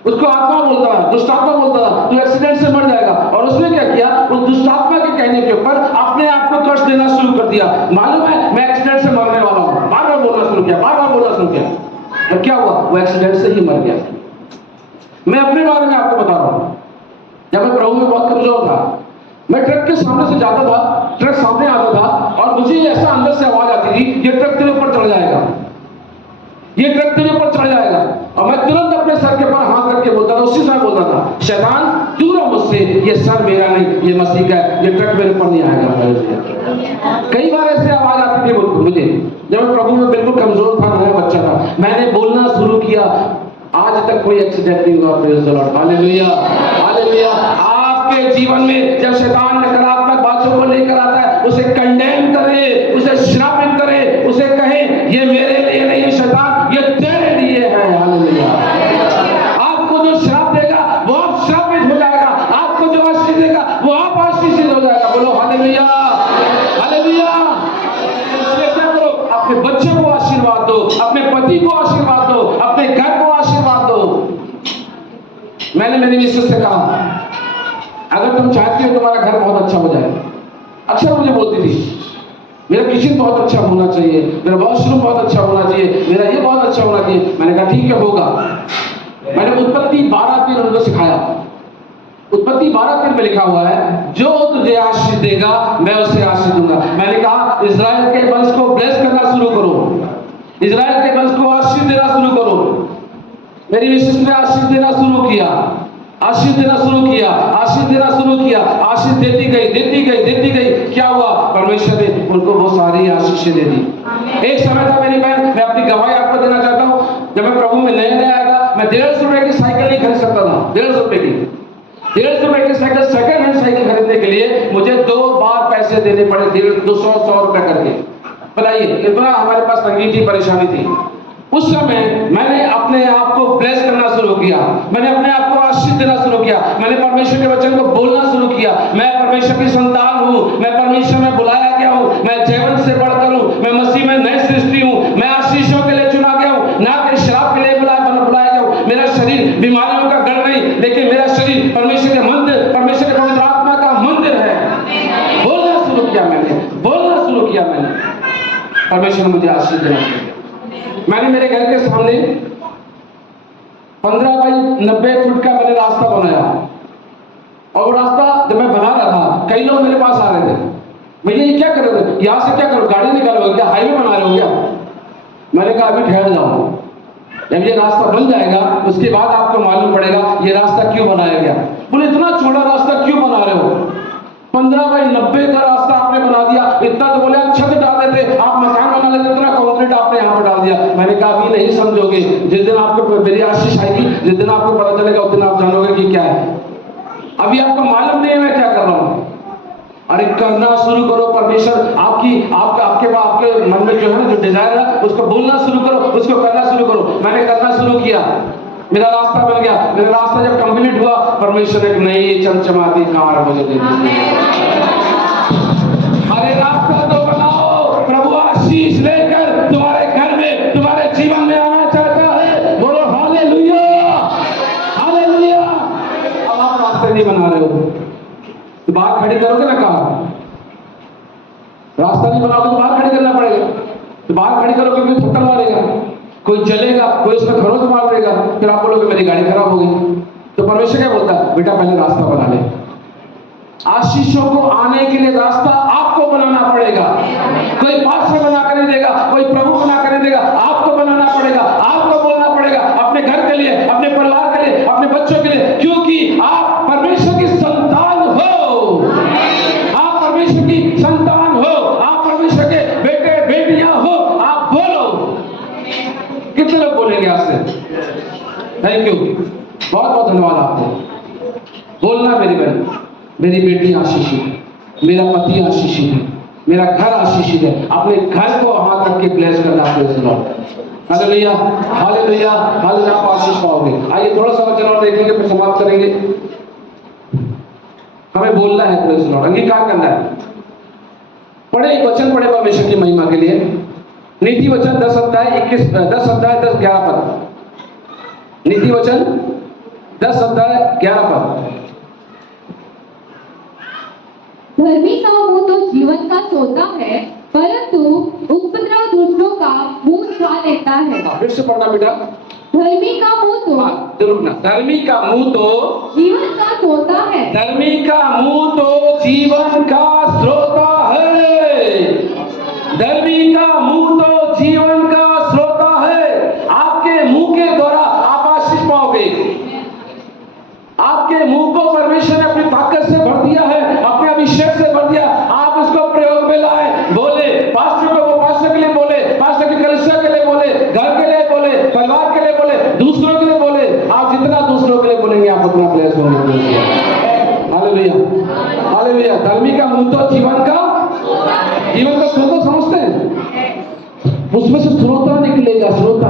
उसको आत्मा बोलता है, दुष्ट आत्मा बोलता है तू एक्सीडेंट से मर जाएगा। और उसने क्या किया? उस दुष्ट आत्मा के कहने के ऊपर अपने आप को कष्ट देना शुरू कर दिया। मालूम है मैं एक्सीडेंट से मरने वाला हूं, बार बार बोलना शुरू किया, बार बार बोलना शुरू किया। तो क्या हुआ? वो एक्सीडेंट से ही मर गया। मैं अपने बारे में आपको बता रहा हूँ, जब मैं प्रभु में बहुत कमजोर था, मैं ट्रक के सामने से जाता था, ट्रक सामने आता था और मुझे ऐसा अंदर से आवाज आती थी, ये ट्रक तेरे ऊपर चढ़ जाएगा, ये ट्रक तेरे ऊपर चढ़ जाएगा। और मैं तुरंत अपने सर के ऊपर हाथ रख के बोलता था, उसी समय बोलता था, शैतान दूर हो मुझसे, ये सर मेरा नहीं, ये मसीह का है, ये ट्रक मेरे ऊपर नहीं आएगा। कई बार ऐसे आवाज आती थी मुझे, जब मैं प्रभु में बिल्कुल कमजोर था, नया बच्चा था, मैंने बोलना शुरू किया, आज तक कोई एक्सीडेंट नहीं हुआ। Praise the Lord, hallelujah, hallelujah. आपके जीवन में जब शैतान नकारात्मक बातों को लेकर आता है, उसे कंडेम करे, उसे श्रापित करे, उसे कहे ये मेरे लिए नहीं है शैतान, ये तेरे लिए है। हालेलुया। आपको जो श्राप देगा वो आप श्रापित हो जाएगा, आपको जो आशीष देगा वो आप आशीषित हो जाएगा। बोलो हालेलुया, हालेलुया। क्या करो, अपने बच्चे को आशीर्वाद दो, अपने पति को आशीर्वाद दो, अपने घर को आशीर्वाद दो। मैंने मेरी मिसेस से कहा, अगर तुम चाहती हो तुम्हारा घर बहुत अच्छा हो जाए, अक्सर मुझे बोलती थी, मेरा किचन बहुत अच्छा होना चाहिए, मेरा वॉशरूम बहुत अच्छा होना चाहिए, मेरा ये बहुत अच्छा होना चाहिए। मैंने कहा ठीक है, होगा। मैंने उत्पत्ति 12:3 उनको सिखाया। उत्पत्ति 12:3 में लिखा हुआ है, जो तुझे आशीष देगा मैं उसे आशीष दूंगा। मैंने कहा इजराइल के वंश को ब्लेस करना शुरू करो, इजराइल के वंश को आशीष देना शुरू करो। मेरी मिसेस ने आशीष देना शुरू किया, आशीष देना शुरू किया, आशीष देना शुरू किया, आशीष देती गई, देती गई, देती गई। क्या हुआ, परमेश्वर ने उनको बहुत सारी आशीषें दे दी। एक समय था मेरी बहन, मैं अपनी गवाही आपको देना चाहता हूँ, जब मैं प्रभु में नया नया आया था, मैं 150 रुपए की साइकिल नहीं खरीद सकता था। 150 रुपए की, 150 रुपए की साइकिल, सेकंड हैंड साइकिल खरीदने के लिए मुझे 2 बार पैसे देने पड़े, 200 रुपए करके। बताइए, इतना हमारे पास तंगी थी, परेशानी थी। उस समय मैंने अपने आप को ब्लेस करना शुरू किया, मैंने अपने आप को आशीष देना शुरू किया, मैंने परमेश्वर के वचन को बोलना शुरू किया। मैं परमेश्वर की संतान हूँ, मैं परमेश्वर में बुलाया गया हूँ, मैं जीवन से बढ़कर हूँ, मैं मसीह में नई सृष्टि हूँ, मैं आशीषों के लिए चुना गया हूँ, ना कि श्राप के लिए बुलाया गया हूँ। मेरा शरीर बीमारियों का गढ़ नहीं, लेकिन मेरा शरीर परमेश्वर के मंदिर, परमेश्वर के पवित्र आत्मा का मंदिर है। बोलना शुरू किया मैंने, बोलना शुरू किया मैंने, परमेश्वर ने मुझे आशीष दिया। मैंने मेरे घर के सामने 15 बाई 90 फुट का मैंने रास्ता बनाया, और वो रास्ता जब मैं बना रहा था, कई लोग मेरे पास आ रहे थे, भैया ये क्या कर रहे थे, यहाँ से क्या करो, गाड़ी निकालोगे क्या, हाईवे बना रहे हो क्या? मैंने कहा अभी ठहर जाओ, जब ये रास्ता बन जाएगा उसके बाद आपको मालूम पड़ेगा ये रास्ता क्यों बनाया गया। बोले इतना छोटा रास्ता क्यों बना रहे हो? 15 बाई 90 का रास्ता आपने बना दिया, इतना तो बोले आप छत डाल देते, आप मकान बना लेते, इतना कंक्रीट आपने यहाँ पर डाल दिया। मैंने कहा अभी नहीं समझोगे, जिस दिन आपको मेरी आशीष आएगी, जिस दिन आपको पता चलेगा उस दिन आप जानोगे कि क्या है। अभी आपको मालूम नहीं है मैं क्या कर रहा हूँ। अरे करना शुरू करो, परमेश्वर आपके मन में जो है ना, जो डिजायर है उसको बोलना शुरू करो, उसको करना शुरू करो। मैंने करना शुरू किया, मेरा रास्ता बन गया। मेरा रास्ता जब कंप्लीट हुआ, परमेश्वर ने एक नई चमचमाती कार मुझे दे दी। अरे रास्ता तो बनाओ, प्रभु आशीष लेकर तुम्हारे घर में, तुम्हारे जीवन में आना चाहता है। बोलो हालेलुया, हालेलुया। अब आप रास्ते नहीं बना रहे हो तो बाहर खड़ी करोगे ना कार, रास्ता नहीं बनाओगे तो बाहर खड़ी करना पड़ेगा। तो बाहर खड़ी करोगे, कोई थप्पड़ मारेगा, कोई चलेगा, कोई उसमें खरोच मार देगा, फिर आप बोलोगे मेरी गाड़ी खराब हो गई। तो परमेश्वर क्या बोलता है, बेटा पहले रास्ता बना ले। आशीषों को आने के लिए रास्ता आपको बनाना पड़ेगा। कोई पास्टर बना कर नहीं देगा, कोई प्रभु बना कर नहीं देगा, आपको बनाना पड़ेगा, आपको बोलना पड़ेगा, अपने घर के लिए, अपने परिवार के लिए, अपने बच्चों के लिए, क्योंकि आप परमेश्वर की संतान हो। आप परमेश्वर की संतान हो, आप परमेश्वर के बेटे बेटियां हो। आप बोलो। कितने लोग बोलेंगे आपसे? थैंक यू, बहुत बहुत धन्यवाद आपको। बोलना मेरी बहन, मेरी बेटी आशीषित है, मेरा पति आशीषित है, मेरा घर आशीषित है। अपने घर को हाथ रख के ब्लेस करना। Hallelujah, hallelujah, hallelujah. आप आशीष पाओगे। आइए थोड़ा सा वचन और देखेंगे, फिर समाप्त करेंगे। हमें बोलना है, प्रेज़ लॉर्ड, अंगीकार करना है। पढ़े एक वचन, पढ़े परमेश्वर की महिमा के लिए। नीति वचन 10 अध्याय 10-11 पद। नीति वचन 10 अध्याय 11 पद। धर्मी का मुंह तो जीवन का सोता है, परंतु उपद्रव दुष्टों का मुंह छा लेता है। फिर से पढ़ना बेटा। धर्मी का मुंह तो रुकना, धर्मी का मुंह तो जीवन का सोता है। धर्मी का मुंह तो जीवन का स्रोता है। धर्मी का मुंह तो जीवन का स्रोता है। आपके मुंह के द्वारा आप आशीष पाओगे। आपके मुंह को परमेश्वर ने अपनी ताकत से भर दिया है, अपने अभिषेक से भर दिया। आप उसको प्रयोग में लाए, बोले पास्टर को, वो पास्टर के लिए बोले, पास्टर की कलीसिया के लिए बोले, घर के लिए बोले, परिवार के लिए बोले, दूसरों के लिए बोले। आप जितना दूसरों के लिए बोलेंगे आप उतना ब्लेस होंगे। Hallelujah, hallelujah. धर्मी का मुंह तो जीवन का स्रोत समझते हैं, उसमें से स्रोता निकलेगा, स्रोता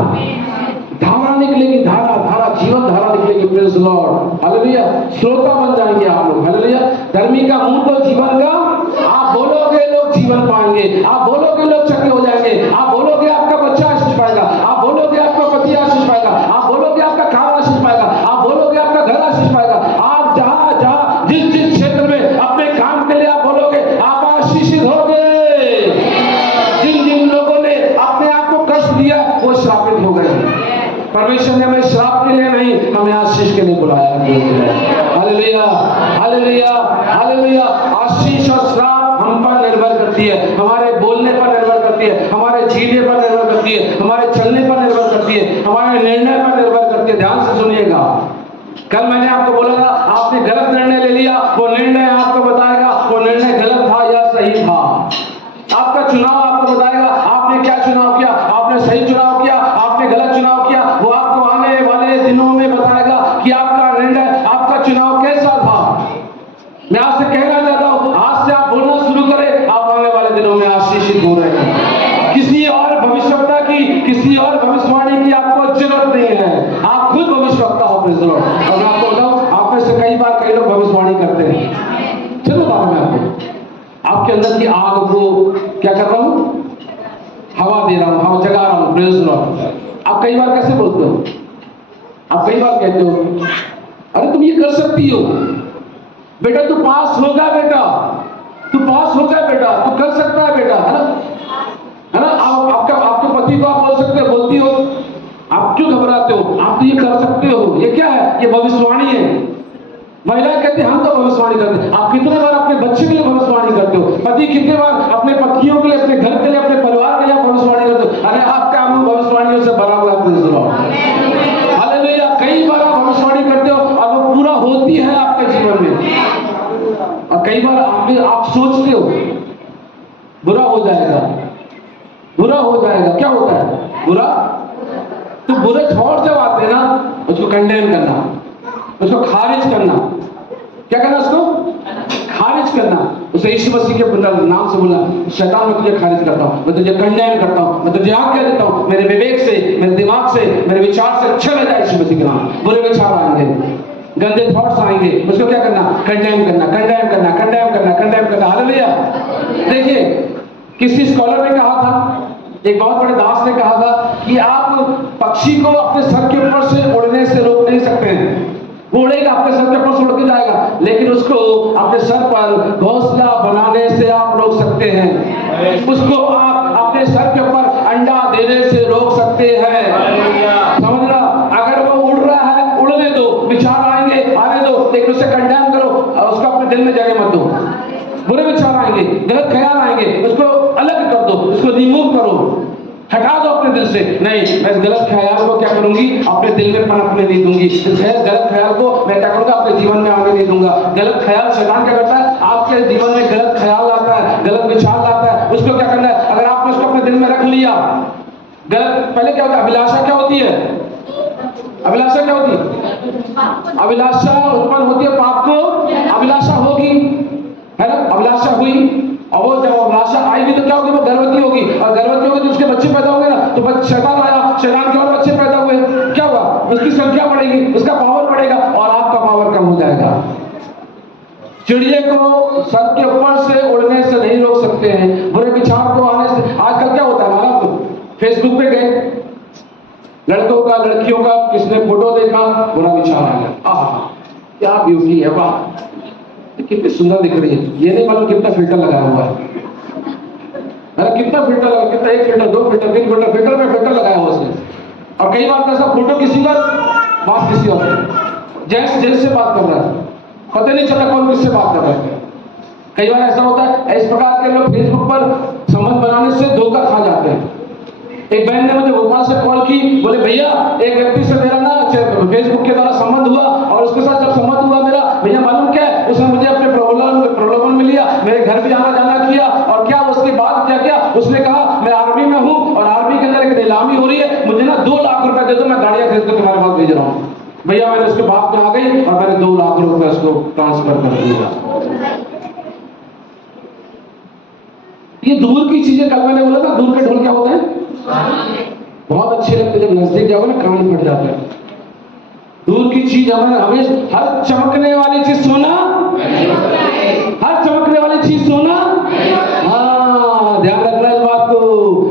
धारा निकलेगी, धारा जीवन धारा निकलेगी। Praise Lord, hallelujah. श्रोता बन जाएंगे आप लोग, हालेलुया। धर्मी का मुंह तो जीवन का, आप बोलोगे लोग जीवन पाएंगे, आप बोलोगे लोग चंगे हो जाएंगे, आप बोलोगे आपका बच्चा आशीष पाएगा, आप बोलोगे आपका पति आशीष पाएगा, आप बोलोगे आपका काम आशीष पाएगा, आप बोलोगे आपका घर आशीष पाएगा। आप जहां जहां जिस क्षेत्र में अपने काम के लिए आप बोलोगे आप आशीषित होगे। जिन लोगों ने अपने आप को कष्ट दिया वो श्रापित हो गए। परमेश्वर ने हमें श्राप के लिए नहीं, हमें आशीष के लिए बुलाया। Hallelujah, hallelujah, hallelujah. आशीष और श्राप हम पर निर्भर करती है, हमारे बोलने पर निर्भर करती है, हमारे जीने पर निर्भर करती है, हमारे चलने पर निर्भर करती है, हमारे निर्णय पर निर्भर करती है। ध्यान से सुनिएगा। कल मैंने आपको बोला था, आपने गलत निर्णय ले लिया, वो निर्णय आपको बताएगा वो निर्णय गलत था या सही था। आपका चुनाव आपको बताएगा आपने क्या चुनाव किया, आपने सही चुनाव किया, आपने गलत चुनाव किया। वो आपको आने वाले दिनों में बताएगा कि आपका निर्णय, आपका चुनाव कैसा था। मैं आपसे कहना चाहता हूं, आज से आप बोलना शुरू करें, आप आने वाले दिनों में आशीषित हो रहे हैं। किसी और भविष्यवक्ता की, किसी और भविष्यवाणी की आपको जरूरत नहीं है, आप खुद भविष्यवक्ता हो। Praise the Lord. और मैं आपको बताऊं, आप में से कई लोग भविष्यवाणी करते हैं। चलो बात मैं आपके अंदर की आग को क्या कर रहा हूं, हवा दे रहा हूं, हवा जगा रहा हूं। Praise the Lord. आप कई बार कैसे बोलते हो, आप कई बार कहते हो अरे तुम ये कर सकती हो बेटा, तू पास होगा बेटा, तू पास होगा बेटा, तू कर सकता है बेटा, है ना। आपके पति को आप बोल सकते हो, बोलती हो, आप क्यों घबराते हो, आप तो ये कर सकते हो। ये क्या है, ये भविष्यवाणी है। महिला कहती है हम तो भविष्यवाणी करते हैं। आप कितने बार अपने बच्चे के लिए भविष्यवाणी करते हो, पति कितने बार अपने पत्नियों के लिए, अपने घर के लिए, अपने परिवार के लिए भविष्यवाणी करते हो। अरे आपका मुंह भविष्यवाणियों से भरा हुआ है। हालेलुया। कई बार आप भविष्यवाणी करते हो और वो पूरा होती है आपके जीवन में। और कई बार आप सोचते हो बुरा हो जाएगा, बुरा हो जाएगा। क्या होता है बुरा, तो बुरे थॉट जब आते हैं ना, उसको कंडेम करना, उसको खारिज करना। क्या करना, उसको खारिज करना। उसे यीशु मसीह के नाम से बोला, शैतान मैं तुझे खारिज करता हूं, मैं तुझे कंडेम करता हूं, मैं तुझे आज्ञा देता हूं, मेरे विवेक से, मेरे दिमाग से, मेरे विचार से चले जाए यीशु मसीह के नाम। बुरे विचार आएंगे, गंदे थॉट्स आएंगे, उसको क्या करना, कंडेम करना, कंडेम करना, कंडेम करना, कंडेम करना। हालेलुया। देखिए किसी स्कॉलर ने कहा था, एक बहुत बड़े दास ने कहा था कि आप पक्षी को अपने सर के ऊपर से उड़ने से रोक नहीं सकते हैं। वो उड़ेगा, अपने सर के ऊपर से उड़ के जाएगा, लेकिन उसको अपने सर पर घोंसला बनाने से आप रोक सकते हैं। उसको आप अपने सर के ऊपर अंडा देने से रोक सकते हैं। समझना, अगर वो उड़ रहा है उड़ने दो, विचार आएंगे आने दो, लेकिन उसे कंडेम करो और उसको अपने दिल में जगह मत दो। बुरे विचार आएंगे, गलत ख्याल आएंगे, उसको अलग कर दो, उसको रिमूव करो, हटा दो अपने दिल से। नहीं, मैं इस गलत ख्याल को क्या करूंगी, अपने दिल में पनपने नहीं दूंगी। इस गलत ख्याल को मैं क्या करूंगा, अपने जीवन में आने नहीं दूंगा। गलत ख्याल शैतान क्या करता है, आपके जीवन में गलत ख्याल लाता है, गलत विचार लाता है। उसको क्या करना है, अगर आपने उसको अपने दिल में रख लिया, गलत, पहले क्या होता है, अभिलाषा क्या होती है, अभिलाषा क्या होती है, अभिलाषा उत्पन्न होती है पाप को, अभिलाषा होगी, है ना, अभिलाषा हुई, और वो जब अभिलाषा आएगी तो क्या होगी, वो गर्भवती होगी, और गर्भवती होगी तो उसके बच्चे पैदा होंगे ना, तो शैतान आया, शैतान के और बच्चे पैदा हुए, क्या हुआ, उसकी संख्या बढ़ेगी, उसका पावर बढ़ेगा और आपका पावर कम हो जाएगा। चिड़िया को सर के ऊपर से उड़ने से नहीं रोक सकते हैं, बुरे विचार को आने से। आजकल क्या होता है हमारा, तो फेसबुक पे गए, लड़कों का लड़कियों का किसने फोटो देखा, बुरा विचार आ गया, आहा क्या ब्यूटी है, वाह कितनी सुंदर दिख रही है, ये नहीं मालूम कितना फिल्टर लगाया हुआ है, कितना फिल्टर लगा, कितना, 1 फिल्टर, 2 फिल्टर, 3 फिल्टर, फिल्टर में फिल्टर लगाया हुआ उसने। और कई बार ऐसा फोटो किसी का बात किसी और से, जेंट्स से बात कर रहा है, पता नहीं चला कौन किससे बात कर रहा है। कई बार ऐसा होता है, इस प्रकार के लोग फेसबुक पर संबंध बनाने से धोखा खा जाते हैं। एक बहन ने मुझे भोपाल से कॉल की, बोले भैया एक व्यक्ति से मेरा ना फेसबुक के द्वारा संबंध हुआ और उसके साथ जब संबंध हुआ मेरा, भैया मालूम क्या है, उसने मुझे अपने प्रलोभन में लिया, मेरे घर भी आना जाना किया और क्या उसके बाद क्या किया, उसने कहा मैं आर्मी में हूँ और आर्मी के अंदर एक नीलामी हो रही है, मुझे ना 2 लाख रुपए दे दो, मैं गाड़ियां खरीद कर तुम्हारे पास भेज रहा हूँ। भैया मैंने उसके बात में आ गई और मैंने 2 लाख रुपए उसको ट्रांसफर कर दिया। ये दूर की चीजें, कल मैंने बोला था दूर के ढोल क्या होते हैं, बहुत अच्छे लगते, जब नजदीक जाओ ना कान फट जाता है। दूर की चीज हमें हर चमकने वाली चीज सोना, हर चमकने वाली चीज सोना, हाँ ध्यान रखना इस बात को,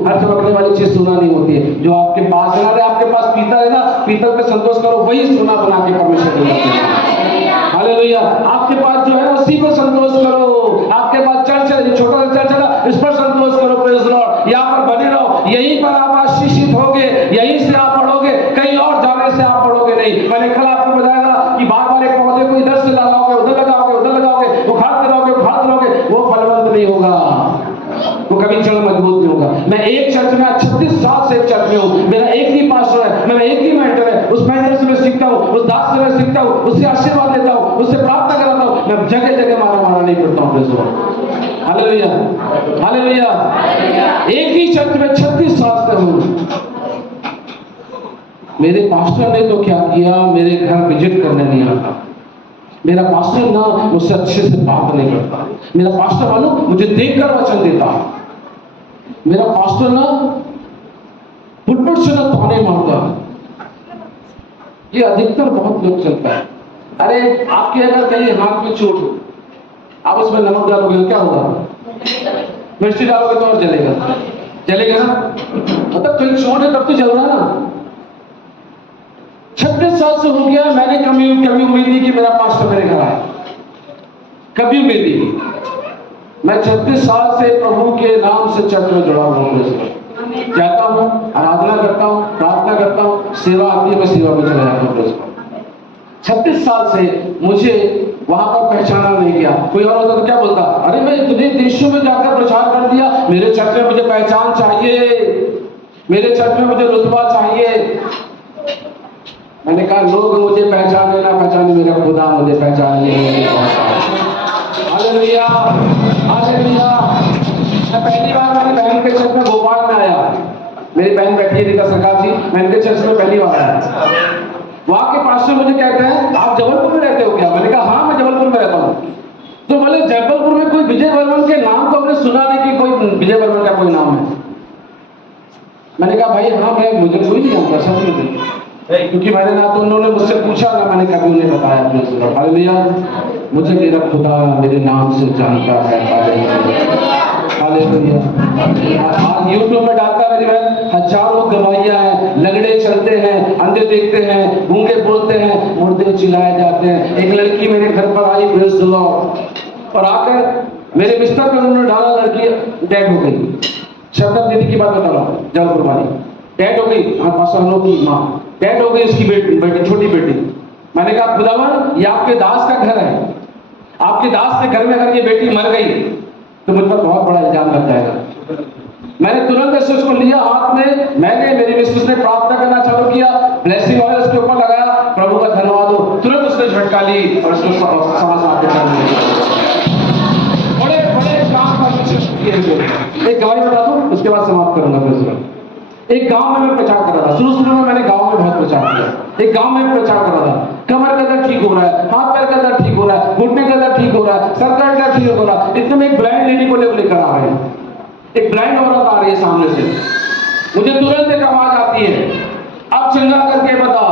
हर चमकने वाली चीज सोना नहीं होती है। जो आपके पास है ना, आपके पास पीतल है ना, पीतल पे संतोष करो, वही सोना बना के परमेश्वर को देते हैं। हालेलुया। आपके पास जो है उसी को संतोष करो। आपके पास चर्च है, छोटा सा चर्च है ना, इस पर संतोष करो, प्रेज़ लॉर्ड। यहाँ पर बने रहो, यहीं पर आप आशीषित होगे, यहीं से आप पढ़ोगे, कहीं और जाने से आप पढ़ोगे नहीं। मैंने कल आपको बताया था कि बार बार एक पौधे को इधर से लगाओगे, उधर लगाओगे, उधर लगाओगे, उखाड़ते रहोगे, वो फलवंत नहीं होगा, वो कभी जड़ मजबूत नहीं होगा। मैं एक चर्च में 36 साल से एक चर्च में हूँ, मेरा एक ही पास्टर है, मेरा एक ही मेंटर है, उस मेंटर से मैं सीखता हूँ, उस दास से मैं सीखता हूँ, उससे आशीर्वाद लेता हूँ, उससे प्रार्थना कराता हूँ। मैं जगह जगह मारा नहीं करता हूँ। Hallelujah, hallelujah. एक ही चर्च में 36 साल से हूँ। मेरे पास्टर ने तो क्या किया, मेरे घर विजिट करने नहीं आता। मेरा पास्टर ना मुझसे अच्छे से बात नहीं करता। मेरा पास्टर मानो मुझे देखकर वचन देता। मेरा पास्टर ना पुटपुट से ना ताने मारता। ये अधिकतर बहुत लोग चलता है। अरे आपके अगर कहीं हाथ में चोट हो, आप उसमें नमक डालोगे क्या होगा, मिर्ची डालोगे तो और जलेगा, जलेगा ना, मतलब कहीं चोट है तब तो जल रहा ना। 36 साल से हो गया, मैंने कभी उम्मीद नहीं कि मेरा पास्टर मेरे घर आए, कभी उम्मीद नहीं। मैं 36 साल से प्रभु के नाम से चर्च में जुड़ा हुआ हूँ, जाता हूँ, आराधना करता हूँ, प्रार्थना करता हूँ, सेवा आती है, मैं सेवा में चला जाता हूँ। 36 साल से मुझे वहां पर पहचाना नहीं गया। कोई और होता तो क्या बोलता, अरे मैं इतने देशों में जाकर प्रचार कर दिया, मेरे चर्च में मुझे पहचान चाहिए, मेरे चर्च में मुझे रुतबा चाहिए। मैंने कहा लोग मुझे पहचाने ना पहचाने, मेरा खुदा मुझे पहचाने। Hallelujah, hallelujah. मैं पहली बार मैंने बहन के चर्च में भोपाल में आया, मेरी बहन बैठी है रीता सरकार जी, मैं इनके चर्च में पहली बार आया। वहां के पास्टर मुझे कहते हैं आप जबलपुर में रहते हो क्या? मैंने कहा हाँ मैं जबलपुर में रहता हूँ। तो बोले जबलपुर में कोई विजय वर्मन के नाम को हमने सुना नहीं कि कोई विजय वर्मन का कोई नाम है। मैंने कहा भाई हाँ मैं मुझे कोई नहीं जानता, सच में, क्योंकि मैंने ना तो उन्होंने मुझसे पूछा ना मैंने कभी उन्हें बताया अपने से। हालेलुया, मुझे मेरा खुदा मेरे नाम से जानता है। हालेलुया। आज यूट्यूब में डालता मेरी बहन, हजारों गवाहियां हैं, लगड़े चलते हैं, अंधे देखते हैं, गूंगे बोलते हैं, मुर्दे चिल्लाए जाते हैं। एक लड़की मेरे घर पर आई, प्रेज़ द लॉर्ड, और आकर मेरे बिस्तर पर उन्होंने डाला, लड़की डेड हो गई। शब्द दीदी की बात बता रहा हूँ, जबलपुर वाली डेड हो गई, हमारे पास हम लोग की माँ डेड हो गई, उसकी बेटी छोटी बेटी। मैंने कहा खुदावन ये आपके दास का घर है, आपके दास के घर में अगर ये बेटी मर गई तो मुझ पर बहुत बड़ा इल्जाम लग जाएगा। मैंने तुरंत ऐसे उसको लिया हाथ में, मैंने मेरी मिसेस ने प्रार्थना करना चालू किया, ब्लेसिंग ऑयल उसके ऊपर लगाया, प्रभु का धन्यवाद हो, तुरंत उसने झटका ली और उसको सांस आके चल दी। बड़े बड़े काम का एक गवाही बता दूं, उसके बाद समाप्त करूंगा। एक गांव में मैं प्रचार कर रहा था, शुरू में मैंने गांव में बहुत प्रचार किया। एक गांव में प्रचार कर रहा था, कमर का दर्द ठीक हो रहा है, हाथ पैर का दर्द ठीक हो रहा है, घुटने का दर्द ठीक हो रहा है, सर का दर्द ठीक हो रहा है। इतने में एक ब्लाइंड लेडी को लेकर आ रहे हैं, एक ब्लाइंड औरत आ रही है सामने से। मुझे तुरंत एक आवाज आती है, अब चंगा करके बता।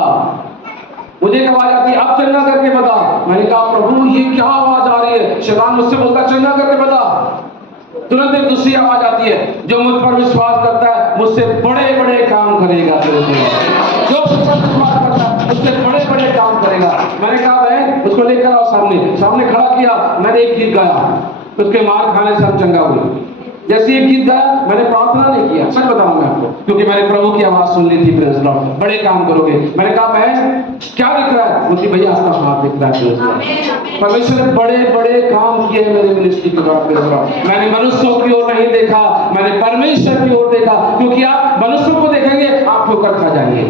मुझे एक आवाज आती है, अब चंगा करके बता। मैंने कहा प्रभु ये क्या आवाज आ रही है? शैतान मुझसे बोलता चंगा करके बता। तुरंत एक दूसरी आवाज आती है, जो मुझ पर विश्वास करता है मुझसे बड़े बड़े काम करेगा। जो मुझ पर विश्वास करता है उससे बड़े बड़े काम करेगा। मैंने कहा बहन उसको लेकर आओ, सामने खड़ा किया। मैंने एक गीत गाया, उसके मार खाने से हम चंगा हुए। जैसे एक गीत गाया, मैंने प्रार्थना नहीं किया, सच बताऊं मैं आपको, क्योंकि मैंने प्रभु की आवाज सुन ली थी। प्रेज़ प्रेज़ लॉर्ड, बड़े काम करोगे। मैंने कहा बहन क्या दिख रहा है? बोलती भैया आपका हाथ दिख रहा है प्रेज़ लॉर्ड। परमेश्वर ने बड़े बड़े काम किए हैं मेरे मिनिस्ट्री के द्वारा प्रेज़ लॉर्ड। मैंने मनुष्यों की ओर नहीं देखा, मैंने परमेश्वर की ओर देखा, क्योंकि आप मनुष्यों को देखेंगे आप ठोकर खा जाएंगे।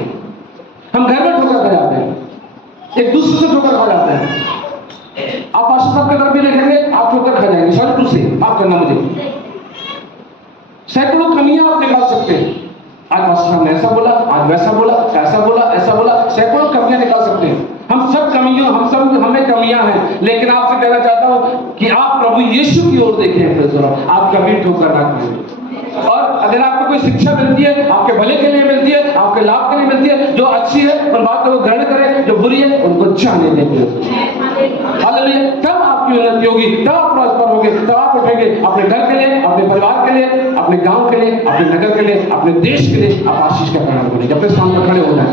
हम घर में ठोकर खा जाते हैं, एक दूसरे से ठोकर खा जाते हैं। आप पास्टर साहब के घर भी देखेंगे आप ठोकर खा जाएंगे, सॉरी टू से, माफ करना मुझे। सैकड़ों कमियां आप निकाल सकते हैं। आज पास्टर साहब ने ऐसा बोला, आज वैसा बोला, ऐसा बोला, ऐसा बोला, सैकड़ों कमियां निकाल सकते हैं। हम सब हमें कमियां हैं, लेकिन आपसे कहना चाहता हूं कि आप प्रभु यीशु की ओर देखें, आप कभी ठोकर ना खाएं। और अगर आपको कोई शिक्षा मिलती है आपके भले के लिए मिलती है, आपके लाभ के लिए मिलती है, जो अच्छी है उन बातों को ग्रहण करें, जो बुरी है उनको जाने दें। हालेलुया। तब आपकी उन्नति होगी, तब आप प्रॉस्पर होंगे, तब आप उठेंगे अपने घर के लिए, अपने परिवार के लिए, अपने गांव के लिए, अपने नगर के लिए, अपने देश के लिए आप आशीष का कारण बनेंगे। अपने स्थान पर खड़े हो जाए,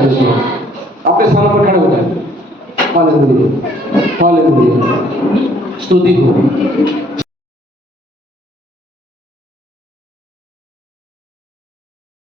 अपने स्थान पर खड़े हो जाए। हालेलुया, हालेलुया, स्तुति हो।